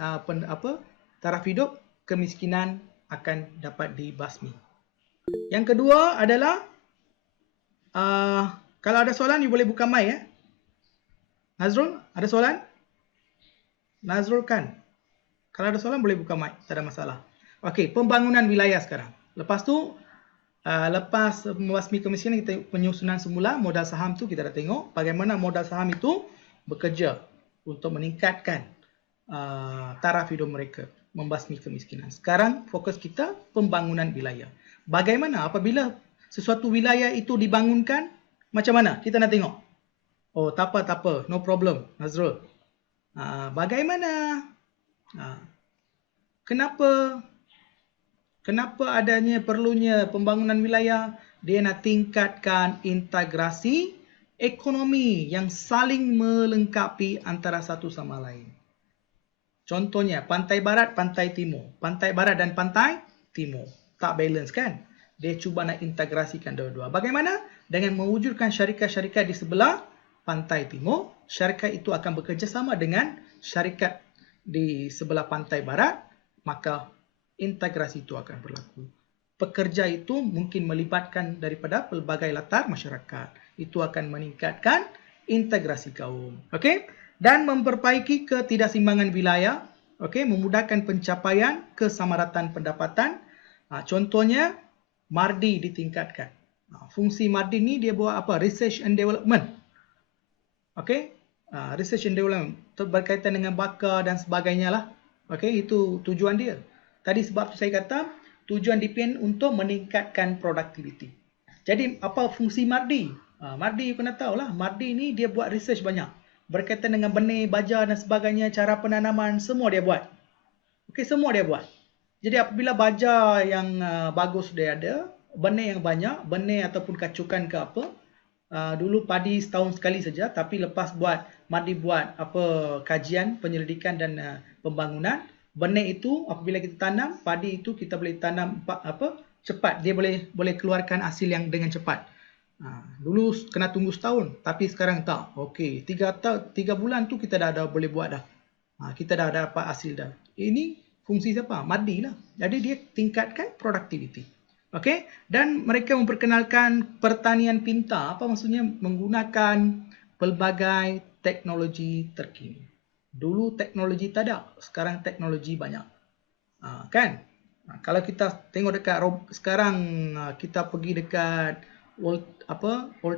taraf hidup, kemiskinan akan dapat dibasmi. Yang kedua adalah, kalau ada soalan, you boleh buka mic ya. Nazrul, ada soalan? Nazrul kan? Kalau ada soalan, boleh buka mic, tak ada masalah. Okey, pembangunan wilayah sekarang. Lepas tu, lepas membasmi kemiskinan, kita penyusunan semula modal saham tu kita dah tengok bagaimana modal saham itu bekerja untuk meningkatkan taraf hidup mereka, membasmi kemiskinan. Sekarang fokus kita pembangunan wilayah. Bagaimana apabila sesuatu wilayah itu dibangunkan, macam mana? Kita nak tengok. Oh, tak apa, no problem, Nazrul. Bagaimana? Kenapa adanya perlunya pembangunan wilayah? Dia nak tingkatkan integrasi ekonomi yang saling melengkapi antara satu sama lain. Contohnya, pantai barat, pantai timur. Pantai barat dan pantai timur. Tak balance kan? Dia cuba nak integrasikan dua-dua. Bagaimana? Dengan mewujudkan syarikat-syarikat di sebelah pantai timur, syarikat itu akan bekerjasama dengan syarikat di sebelah pantai barat, maka integrasi itu akan berlaku. Pekerja itu mungkin melibatkan daripada pelbagai latar masyarakat. Itu akan meningkatkan integrasi kaum. Okey? Dan memperbaiki ketidakseimbangan wilayah. Okey? Memudahkan pencapaian kesamaratan pendapatan. Contohnya, MARDI ditingkatkan. Fungsi MARDI ni dia buat apa? Research and Development. Okey? Research and Development berkaitan dengan bakar dan sebagainya lah. Okey? Itu tujuan dia. Tadi sebab tu saya kata tujuan DPN untuk meningkatkan produktiviti. Jadi apa fungsi MARDI? MARDI you kena tahu lah. MARDI ni dia buat research banyak. berkaitan dengan benih, baja dan sebagainya, cara penanaman, semua dia buat. Okey, semua dia buat. Jadi apabila baja yang bagus dia ada, benih yang banyak, benih ataupun kacukan ke apa, dulu padi setahun sekali saja, tapi lepas Madi buat kajian, penyelidikan dan pembangunan, benih itu apabila kita tanam, padi itu kita boleh tanam cepat, dia boleh keluarkan hasil yang dengan cepat. Dulu kena tunggu setahun, tapi sekarang tak. Okey, 3 bulan tu kita dah boleh buat dah. Kita dah dapat hasil dah. Ini fungsi siapa? Madi lah. Jadi dia tingkatkan produktiviti. Okey, dan mereka memperkenalkan pertanian pintar. Apa maksudnya? Menggunakan pelbagai teknologi terkini. Dulu teknologi tak ada, sekarang teknologi banyak. Kan? Kalau kita tengok dekat sekarang, kita pergi dekat Old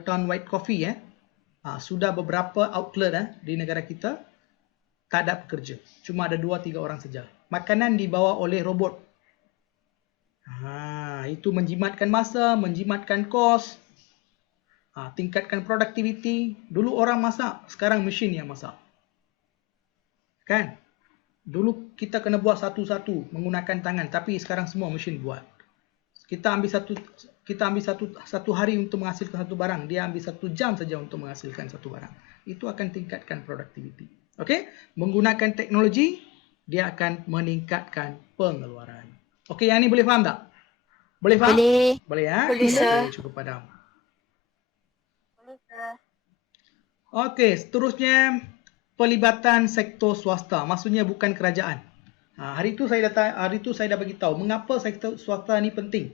Town White Coffee, sudah beberapa outlet di negara kita tak ada pekerja. Cuma ada 2-3 orang saja. Makanan dibawa oleh robot. Itu menjimatkan masa, menjimatkan kos, tingkatkan produktiviti. Dulu orang masak, sekarang mesin yang masak. Kan? Dulu kita kena buat satu-satu menggunakan tangan, tapi sekarang semua mesin buat. Kita ambil satu hari untuk menghasilkan satu barang, dia ambil 1 jam saja untuk menghasilkan satu barang. Itu akan tingkatkan produktiviti. Okey, menggunakan teknologi dia akan meningkatkan pengeluaran. Okey, yang ni boleh faham tak? Boleh faham? Boleh. Boleh ya? Boleh, sir. Okey, cukup padam. Boleh, sir. Okey, seterusnya pelibatan sektor swasta. Maksudnya bukan kerajaan. Hari tu saya dah bagi tahu mengapa sektor swasta ni penting.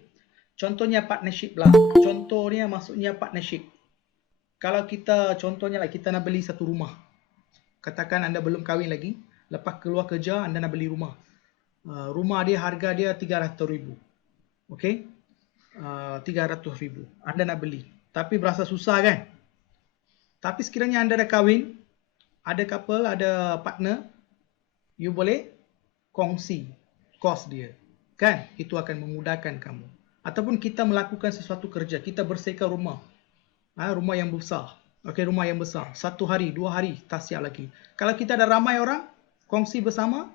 Contohnya partnership lah. Contohnya maksudnya partnership. Kalau kita contohnya kita nak beli satu rumah. Katakan anda belum kahwin lagi, lepas keluar kerja anda nak beli rumah. Rumah dia harga dia 300,000. Okey? 300,000. Anda nak beli. Tapi berasa susah kan? Tapi sekiranya anda dah kahwin, ada couple, ada partner, you boleh kongsi kos dia. Kan? Itu akan memudahkan kamu. Ataupun kita melakukan sesuatu kerja, kita bersihkan rumah. Rumah yang besar. Okey, rumah yang besar. 1 hari, 2 hari, tak siap lagi. Kalau kita ada ramai orang, kongsi bersama,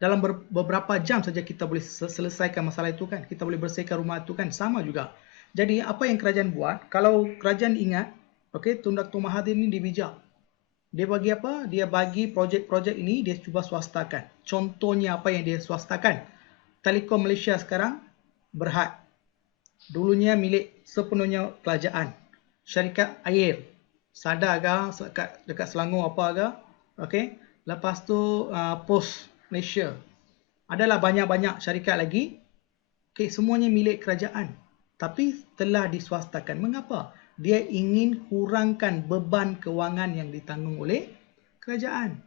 dalam beberapa jam saja kita boleh selesaikan masalah itu kan. Kita boleh bersihkan rumah itu kan. Sama juga. Jadi, apa yang kerajaan buat, kalau kerajaan ingat, okey, Tun Dr. Mahathir ini dia bijak. Dia bagi apa? Dia bagi projek-projek ini, dia cuba swastakan. Contohnya apa yang dia swastakan? Telekom Malaysia sekarang berhad. Dulunya milik sepenuhnya kerajaan. Syarikat air. Sadar ke dekat Selangor apa ke? Okey. Lepas tu Pos Malaysia. Adalah banyak-banyak syarikat lagi. Okey, semuanya milik kerajaan. Tapi telah diswastakan. Mengapa? Dia ingin kurangkan beban kewangan yang ditanggung oleh kerajaan.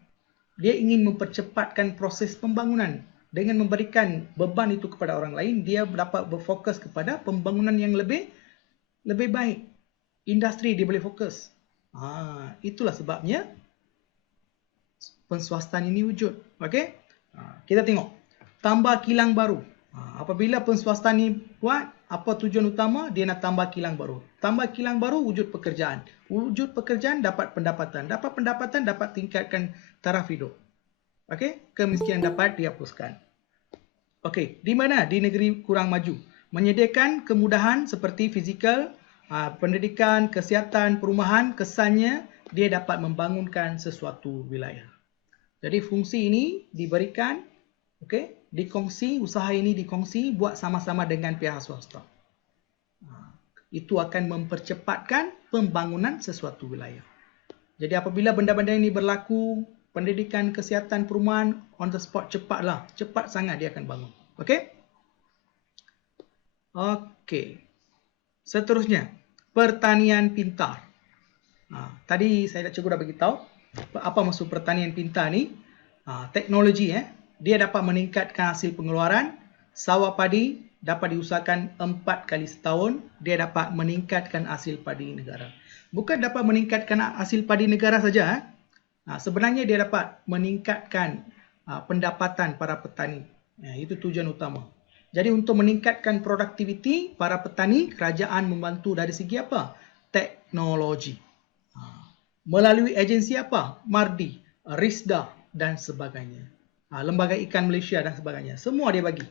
Dia ingin mempercepatkan proses pembangunan. Dengan memberikan beban itu kepada orang lain, dia dapat berfokus kepada pembangunan yang lebih baik. Industri dia boleh fokus. Itulah sebabnya penswastaan ini wujud. Okey? Kita tengok. Tambah kilang baru. Apabila penswastaan ini buat, apa tujuan utama? Dia nak tambah kilang baru. Tambah kilang baru, wujud pekerjaan. Wujud pekerjaan, dapat pendapatan. Dapat pendapatan, dapat tingkatkan taraf hidup. Okey? Kemiskinan dapat dihapuskan. Okey, di mana? Di negeri kurang maju. Menyediakan kemudahan seperti fizikal, pendidikan, kesihatan, perumahan, kesannya dia dapat membangunkan sesuatu wilayah. Jadi fungsi ini diberikan, okey, dikongsi, usaha ini dikongsi buat sama-sama dengan pihak swasta. Itu akan mempercepatkan pembangunan sesuatu wilayah. Jadi apabila benda-benda ini berlaku, pendidikan, kesihatan, perumahan, on the spot cepatlah. Cepat sangat dia akan bangun. Okey? Okey. Seterusnya, pertanian pintar. Tadi cikgu dah beritahu apa maksud pertanian pintar ni. Teknologi dia dapat meningkatkan hasil pengeluaran. Sawah padi dapat diusahakan 4 kali setahun. Dia dapat meningkatkan hasil padi negara. Bukan dapat meningkatkan hasil padi negara saja. Sebenarnya dia dapat meningkatkan pendapatan para petani. Itu tujuan utama. Jadi untuk meningkatkan produktiviti para petani, kerajaan membantu dari segi apa? Teknologi. Melalui agensi apa? MARDI, RISDA dan sebagainya. Lembaga Ikan Malaysia dan sebagainya. Semua dia bagi.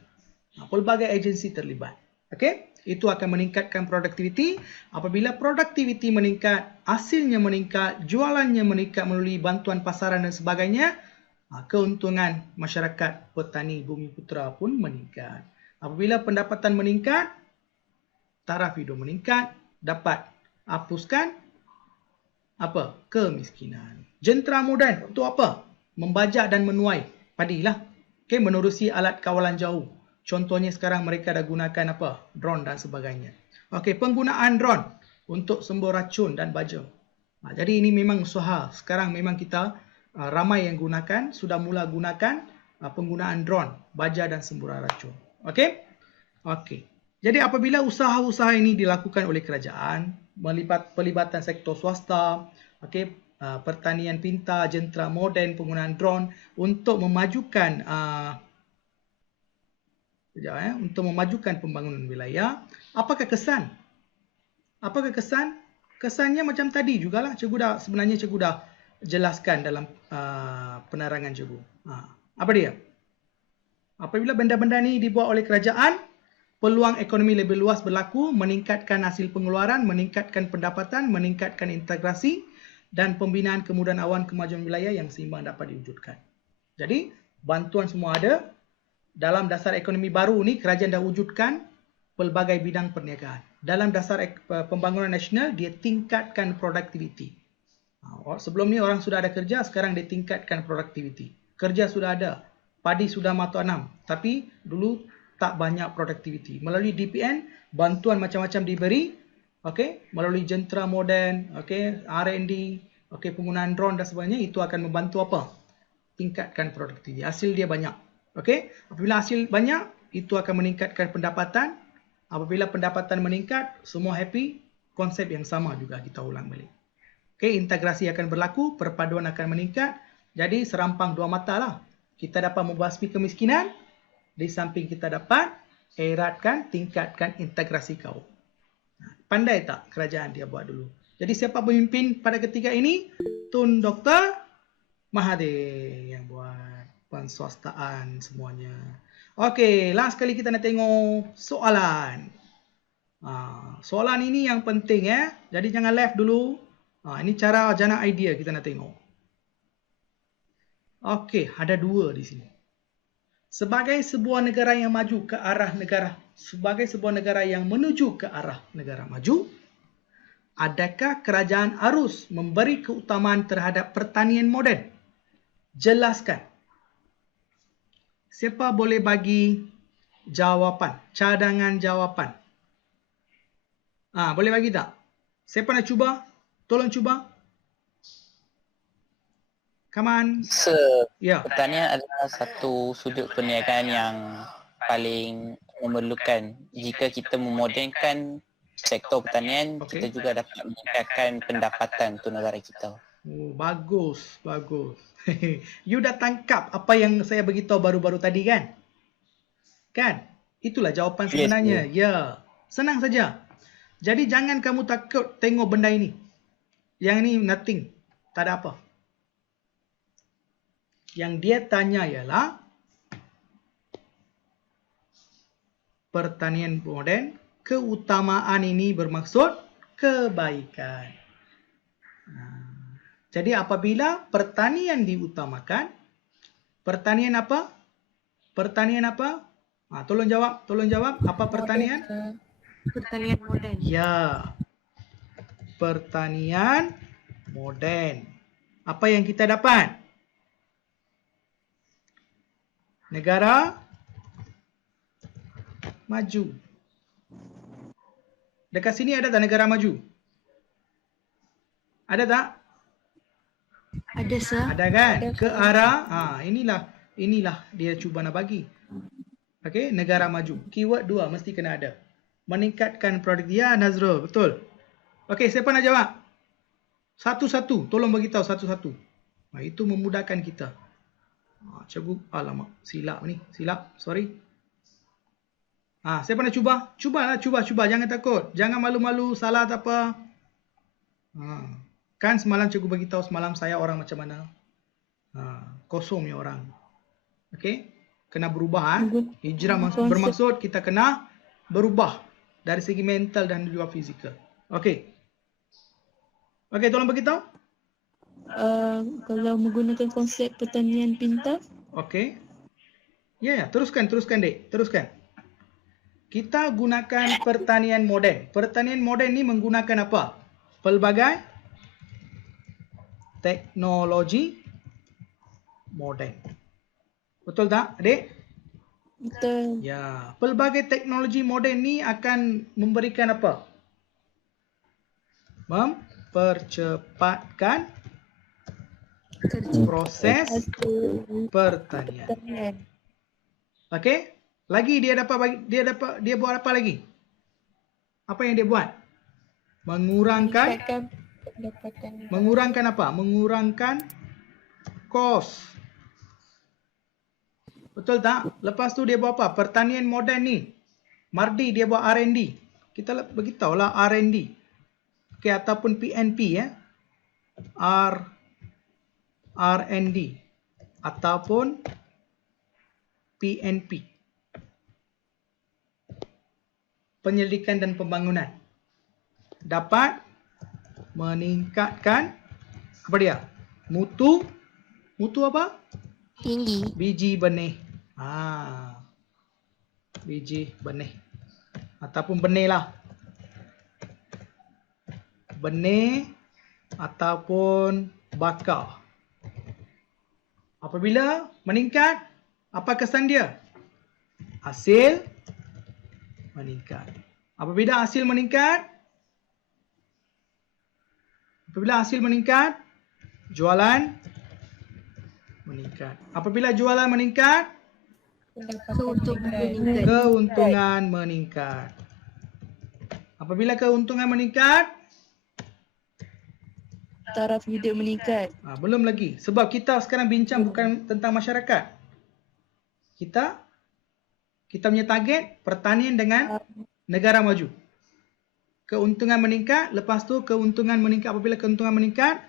Pelbagai agensi terlibat. Okey? Itu akan meningkatkan produktiviti. Apabila produktiviti meningkat, hasilnya meningkat, jualannya meningkat melalui bantuan pasaran dan sebagainya, keuntungan masyarakat petani Bumiputera pun meningkat. Apabila pendapatan meningkat, taraf hidup meningkat, dapat hapuskan apa? Kemiskinan. Jentera moden untuk apa? Membajak dan menuai padilah. Okey, menerusi alat kawalan jauh. Contohnya sekarang mereka dah gunakan apa? Drone dan sebagainya. Okey, penggunaan drone untuk sembuh racun dan baja. Jadi ini memang usaha. Sekarang memang kita ramai yang gunakan, sudah mula gunakan penggunaan drone, baja dan semburan racun. Okey? Okey. Jadi apabila usaha-usaha ini dilakukan oleh kerajaan, pelibatan sektor swasta, okey, pertanian pintar, jentera moden, penggunaan drone untuk memajukan untuk memajukan pembangunan wilayah, apakah kesan? Apakah kesan? Kesannya macam tadi jugalah sebenarnya cikgu dah jelaskan dalam penerangan cikgu. Apa dia? Apabila benda-benda ni dibuat oleh kerajaan, peluang ekonomi lebih luas berlaku, meningkatkan hasil pengeluaran, meningkatkan pendapatan, meningkatkan integrasi dan pembinaan kemudahan awan kemajuan wilayah yang seimbang dapat diwujudkan. Jadi, bantuan semua ada. Dalam dasar ekonomi baru ni, kerajaan dah wujudkan pelbagai bidang perniagaan. Dalam dasar pembangunan nasional, dia tingkatkan produktiviti. Sebelum ni orang sudah ada kerja, sekarang dia tingkatkan produktiviti. Kerja sudah ada, padi sudah matanam, tapi dulu tak banyak produktiviti. Melalui DPN, bantuan macam-macam diberi, okey, melalui jentera moden, okey, R&D, okey, penggunaan drone dan sebagainya, itu akan membantu apa? Tingkatkan produktiviti. Hasil dia banyak. Okey, apabila hasil banyak, itu akan meningkatkan pendapatan. Apabila pendapatan meningkat, semua happy, konsep yang sama juga kita ulang balik. Okey, integrasi akan berlaku, perpaduan akan meningkat. Jadi serampang dua mata lah. Kita dapat membasmi kemiskinan, di samping kita dapat eratkan, tingkatkan integrasi kaum. Pandai tak kerajaan dia buat dulu? Jadi siapa pemimpin pada ketika ini? Tun Dr. Mahathir yang buat penswastaan semuanya. Okey, last kali kita nak tengok soalan. Soalan ini yang penting Jadi jangan left dulu. Ini cara jana idea kita nak tengok. Okey, ada dua di sini. Sebagai sebuah negara yang maju ke arah negara, sebagai sebuah negara yang menuju ke arah negara maju, adakah kerajaan harus memberi keutamaan terhadap pertanian moden? Jelaskan. Siapa boleh bagi jawapan, cadangan jawapan? Boleh bagi tak? Siapa nak cuba? Tolong cuba. Come on. Ya. Pertanian adalah satu sudut perniagaan yang paling memerlukan. Jika kita memodenkan sektor pertanian, Okey. kita juga dapat meningkatkan pendapatan untuk negara kita. Bagus, bagus. You dah tangkap apa yang saya beritahu baru-baru tadi kan? Kan? Itulah jawapan Yes, sebenarnya. Ya. Senang saja. Jadi jangan kamu takut tengok benda ini. Yang ini nothing. Tak ada apa. Yang dia tanya ialah pertanian moden, keutamaan ini bermaksud kebaikan. Jadi apabila pertanian diutamakan, pertanian apa? Pertanian apa? Tolong jawab apa pertanian? Pertanian moden. Ya. Pertanian moden. Apa yang kita dapat? Negara maju. Dekat sini ada tak negara maju? Ada tak? Ada sir. Ada kan? Ke arah inilah dia cuba nak bagi. Okey, negara maju. Keyword dua mesti kena ada. Meningkatkan produktiviti. Ya, Nazrul, betul. Okey, siapa nak jawab? Satu-satu, tolong bagi tahu satu-satu. Itu memudahkan kita. Cikgu, alamak, silap ni. Silap, sorry. Siapa nak cuba? Cuba. Jangan takut. Jangan malu-malu, salah tak apa. Kan semalam cikgu beritahu semalam saya orang macam mana? Kosong ni orang. Okey? Kena berubah. Hijrah bermaksud kita kena berubah dari segi mental dan juga fizikal. Okey. Okey, tolong beritahu. Kalau menggunakan konsep pertanian pintar, Okey. Ya, teruskan Dek. Teruskan. Kita gunakan pertanian moden. Pertanian moden ni menggunakan apa? Pelbagai teknologi moden. Betul tak, Adik? betul. Ya, pelbagai teknologi moden ni akan memberikan apa? Mempercepatkan Kerja proses pertanian. pertanian. Okey? Lagi dia buat apa lagi? Apa yang dia buat? Mengurangkan apa? Mengurangkan kos. Betul tak? Lepas tu dia buat apa? Pertanian moden ni. Mardi dia buat R&D. Kita beritahulah R&D. Okey, ataupun PNP ya. R&D ataupun PNP. Penyelidikan dan pembangunan. Dapat meningkatkan apa dia? Mutu apa? Tinggi. Biji benih. Biji benih. Ataupun benih lah. Benih ataupun bakar. Apabila meningkat, apa kesan dia? Hasil meningkat. Apabila hasil meningkat, jualan meningkat. Apabila jualan meningkat, keuntungan meningkat. Apabila keuntungan meningkat, Taraf hidup meningkat. belum lagi. Sebab kita sekarang bincang bukan tentang masyarakat. Kita punya target pertanian dengan negara maju. Keuntungan meningkat, lepas tu keuntungan meningkat. Apabila keuntungan meningkat,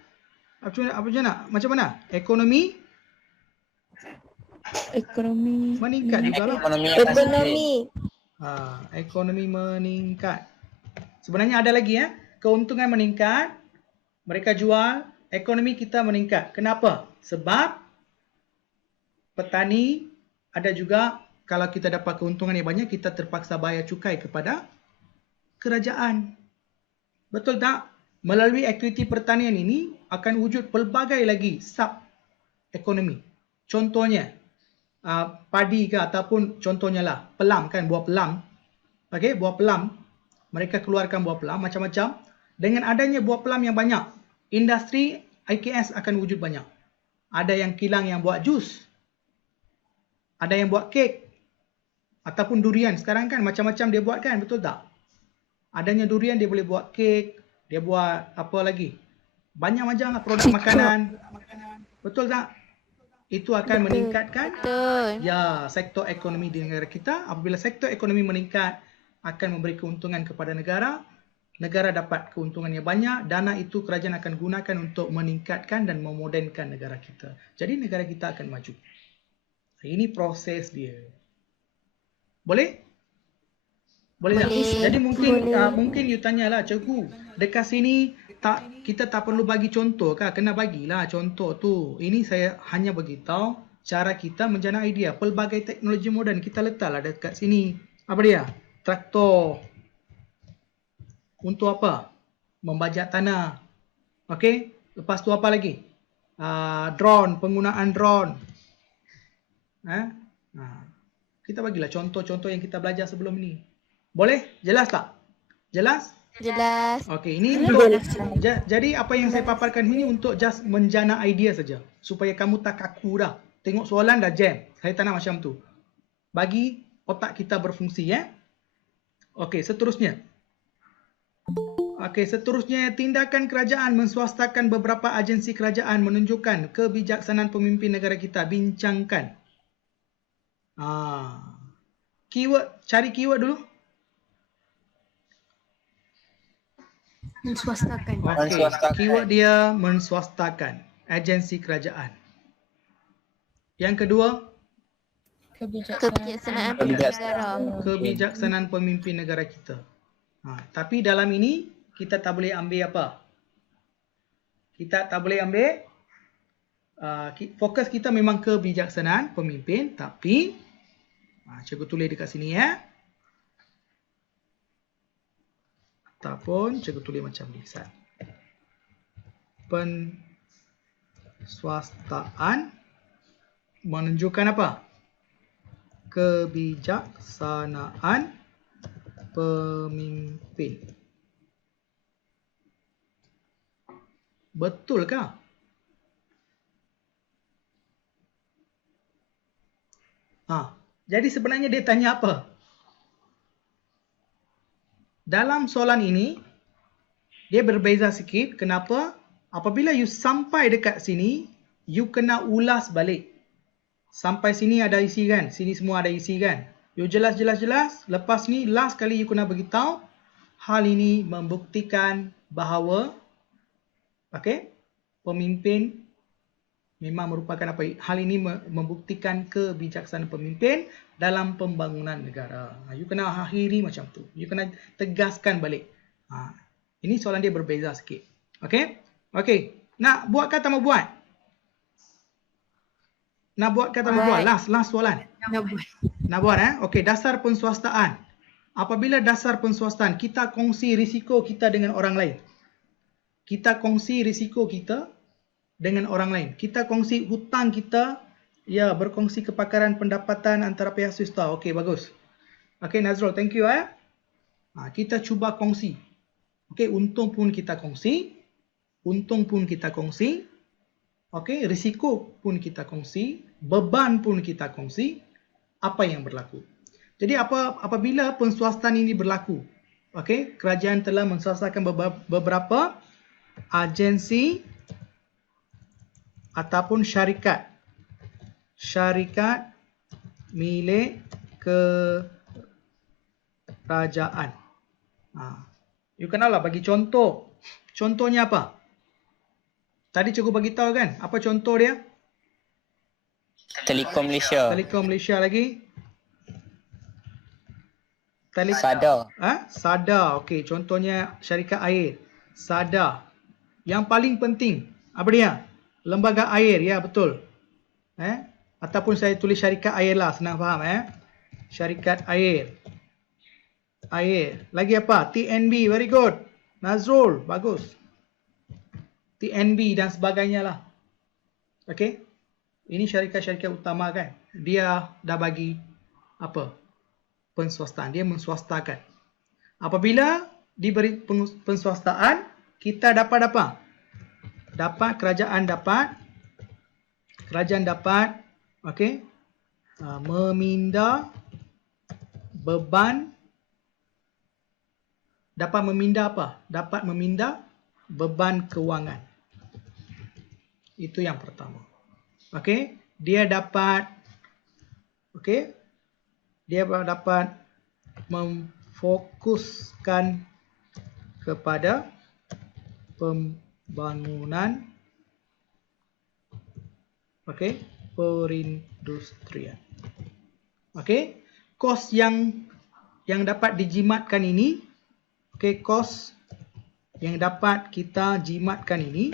macam mana? Ekonomi meningkat juga lah. Ekonomi meningkat. Sebenarnya ada lagi ya. Keuntungan meningkat, mereka jual, ekonomi kita meningkat. Kenapa? Sebab petani ada juga, kalau kita dapat keuntungan yang banyak, kita terpaksa bayar cukai kepada kerajaan. Betul tak? Melalui aktiviti pertanian ini akan wujud pelbagai lagi sub ekonomi. Contohnya padi ke, ataupun contohnya lah pelam kan, buah pelam. Okey, buah pelam. Mereka keluarkan buah pelam macam-macam. Dengan adanya buah pelam yang banyak, industri IKS akan wujud banyak. Ada yang kilang yang buat jus. Ada yang buat kek. Ataupun durian. Sekarang kan macam-macam dia buat kan, betul tak? Adanya durian dia boleh buat kek. Dia buat apa lagi? Banyak macam lah produk makanan. Betul tak? Itu akan meningkatkan sektor ekonomi di negara kita. Apabila sektor ekonomi meningkat, akan memberi keuntungan kepada negara. Negara dapat keuntungan yang banyak. Dana itu kerajaan akan gunakan untuk meningkatkan dan memodenkan negara kita. Jadi negara kita akan maju. Ini proses dia. Boleh? Boleh tak? Jadi mungkin you tanyalah, cikgu, dekat sini kita tak perlu bagi contoh kah? Kena bagilah contoh tu. Ini saya hanya beritahu cara kita menjana idea. Pelbagai teknologi moden kita letaklah dekat sini. Apa dia? Traktor. Untuk apa? Membajak tanah. Okey? Lepas tu apa lagi? Drone, penggunaan drone. Kita bagilah contoh-contoh yang kita belajar sebelum ini. Boleh? Jelas tak? Jelas? Jelas. Okey, ini untuk jadi apa yang saya paparkan ini untuk just menjana idea saja, supaya kamu tak kaku dah. Tengok soalan dah jam. Saya tak nak macam tu. Bagi otak kita berfungsi ya. Okey, seterusnya. Tindakan kerajaan menswastakan beberapa agensi kerajaan menunjukkan kebijaksanaan pemimpin negara kita. Bincangkan. Keyword, cari keyword dulu. Menswastakan. Okey, Menswastakan. keyword dia menswastakan, agensi kerajaan. Yang kedua, Kebijaksanaan Kebijaksanaan. negara. kebijaksanaan pemimpin negara kita. Tapi dalam ini kita tak boleh ambil apa? Kita tak boleh ambil fokus kita memang kebijaksanaan pemimpin, tapi cikgu tulis dekat sini ya. Ataupun cikgu tulis macam ni. Penswastaan menunjukkan apa? Kebijaksanaan pemimpin. Betulkah? Jadi sebenarnya dia tanya apa? Dalam soalan ini, dia berbeza sikit. Kenapa? Apabila you sampai dekat sini, you kena ulas balik. Sampai sini ada isi kan? Sini semua ada isi kan? You jelas. Lepas ni, last kali you kena beritahu, hal ini membuktikan bahawa pemimpin memang merupakan apa? Hal ini membuktikan kebijaksanaan pemimpin dalam pembangunan negara. You kena akhiri macam tu. You kena tegaskan balik. Ini soalan dia berbeza sikit. Okey? Nak buat ke tak mau buat? Nak buat ke tak mau buat? Last soalan. Nak buat Okey, dasar penswastaan. Apabila dasar penswastaan, kita kongsi risiko kita dengan orang lain. Kita kongsi risiko kita dengan orang lain. Kita kongsi hutang kita, ya, berkongsi kepakaran pendapatan antara pihak swasta. Okey, bagus. Okey, Nazrul, thank you kita cuba kongsi. Okey, untung pun kita kongsi. Okey, risiko pun kita kongsi, beban pun kita kongsi. Apa yang berlaku? Jadi apabila penswastaan ini berlaku, okey, kerajaan telah menswastakan beberapa agensi ataupun syarikat milik kerajaan. You kenal lah, bagi contoh. Contohnya apa? Tadi cikgu bagi tahu kan? Apa contoh dia? Telekom Malaysia. Telekom Malaysia lagi. Sada. Sada. Okey, contohnya syarikat air. Sada. Yang paling penting, apa dia? Lembaga air, ya betul. Ataupun saya tulis syarikat air lah, senang faham Syarikat air. Lagi apa? TNB, very good. Nazrul, bagus. TNB dan sebagainya lah. Okey. Ini syarikat-syarikat utama kan. Dia dah bagi apa? Penswastaan. Dia menswastakan. Apabila diberi penswastaan, kita dapat apa? Kerajaan dapat okey, meminda beban. Dapat meminda apa? Dapat meminda beban kewangan. Itu yang pertama. Okey, dia dapat memfokuskan kepada pembangunan perindustrian. Okey, kos yang dapat dijimatkan ini, kos yang dapat kita jimatkan ini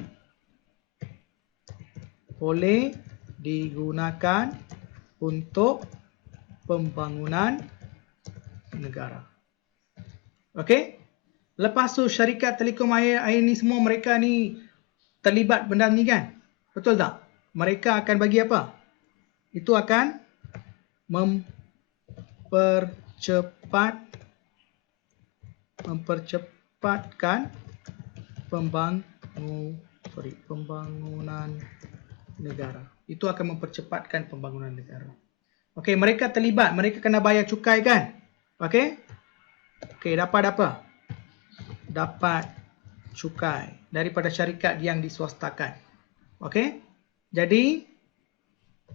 boleh digunakan untuk pembangunan negara. Okey? Lepas tu syarikat telekom air ni semua, mereka ni terlibat benda ni kan? Betul tak? Mereka akan bagi apa? Itu akan mempercepatkan pembangunan negara. Itu akan mempercepatkan pembangunan negara. Okey, mereka terlibat, mereka kena bayar cukai kan? Okey? Okey, dapat apa? Dapat cukai daripada syarikat yang diswastakan. Okey? Jadi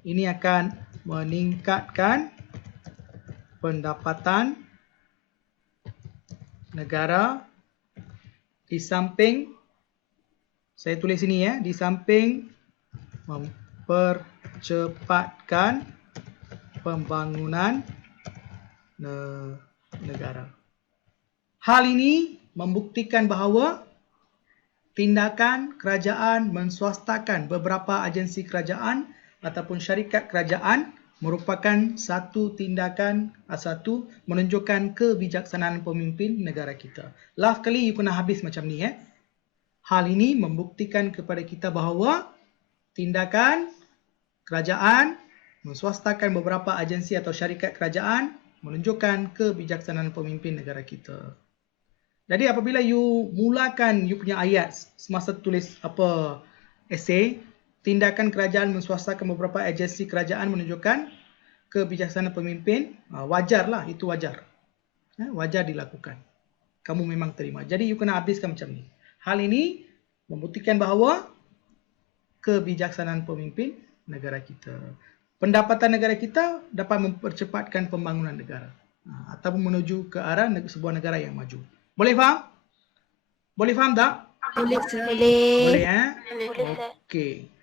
ini akan meningkatkan pendapatan negara di samping, saya tulis sini ya, di samping mempercepatkan pembangunan negara. Hal ini membuktikan bahawa tindakan kerajaan menswastakan beberapa agensi kerajaan ataupun syarikat kerajaan merupakan satu tindakan menunjukkan kebijaksanaan pemimpin negara kita. Last kali you kena habis macam ni Hal ini membuktikan kepada kita bahawa tindakan kerajaan menswastakan beberapa agensi atau syarikat kerajaan menunjukkan kebijaksanaan pemimpin negara kita. Jadi apabila you mulakan you punya ayat semasa tulis esei, tindakan kerajaan menswastakan beberapa agensi kerajaan menunjukkan kebijaksanaan pemimpin, wajarlah, itu wajar. Wajar dilakukan. Kamu memang terima. Jadi you kena habiskan macam ni. Hal ini membuktikan bahawa kebijaksanaan pemimpin negara kita. Pendapatan negara kita dapat mempercepatkan pembangunan negara. Ataupun menuju ke arah sebuah negara yang maju. Boleh faham? Boleh faham tak? Boleh. Boleh Boleh. Okey.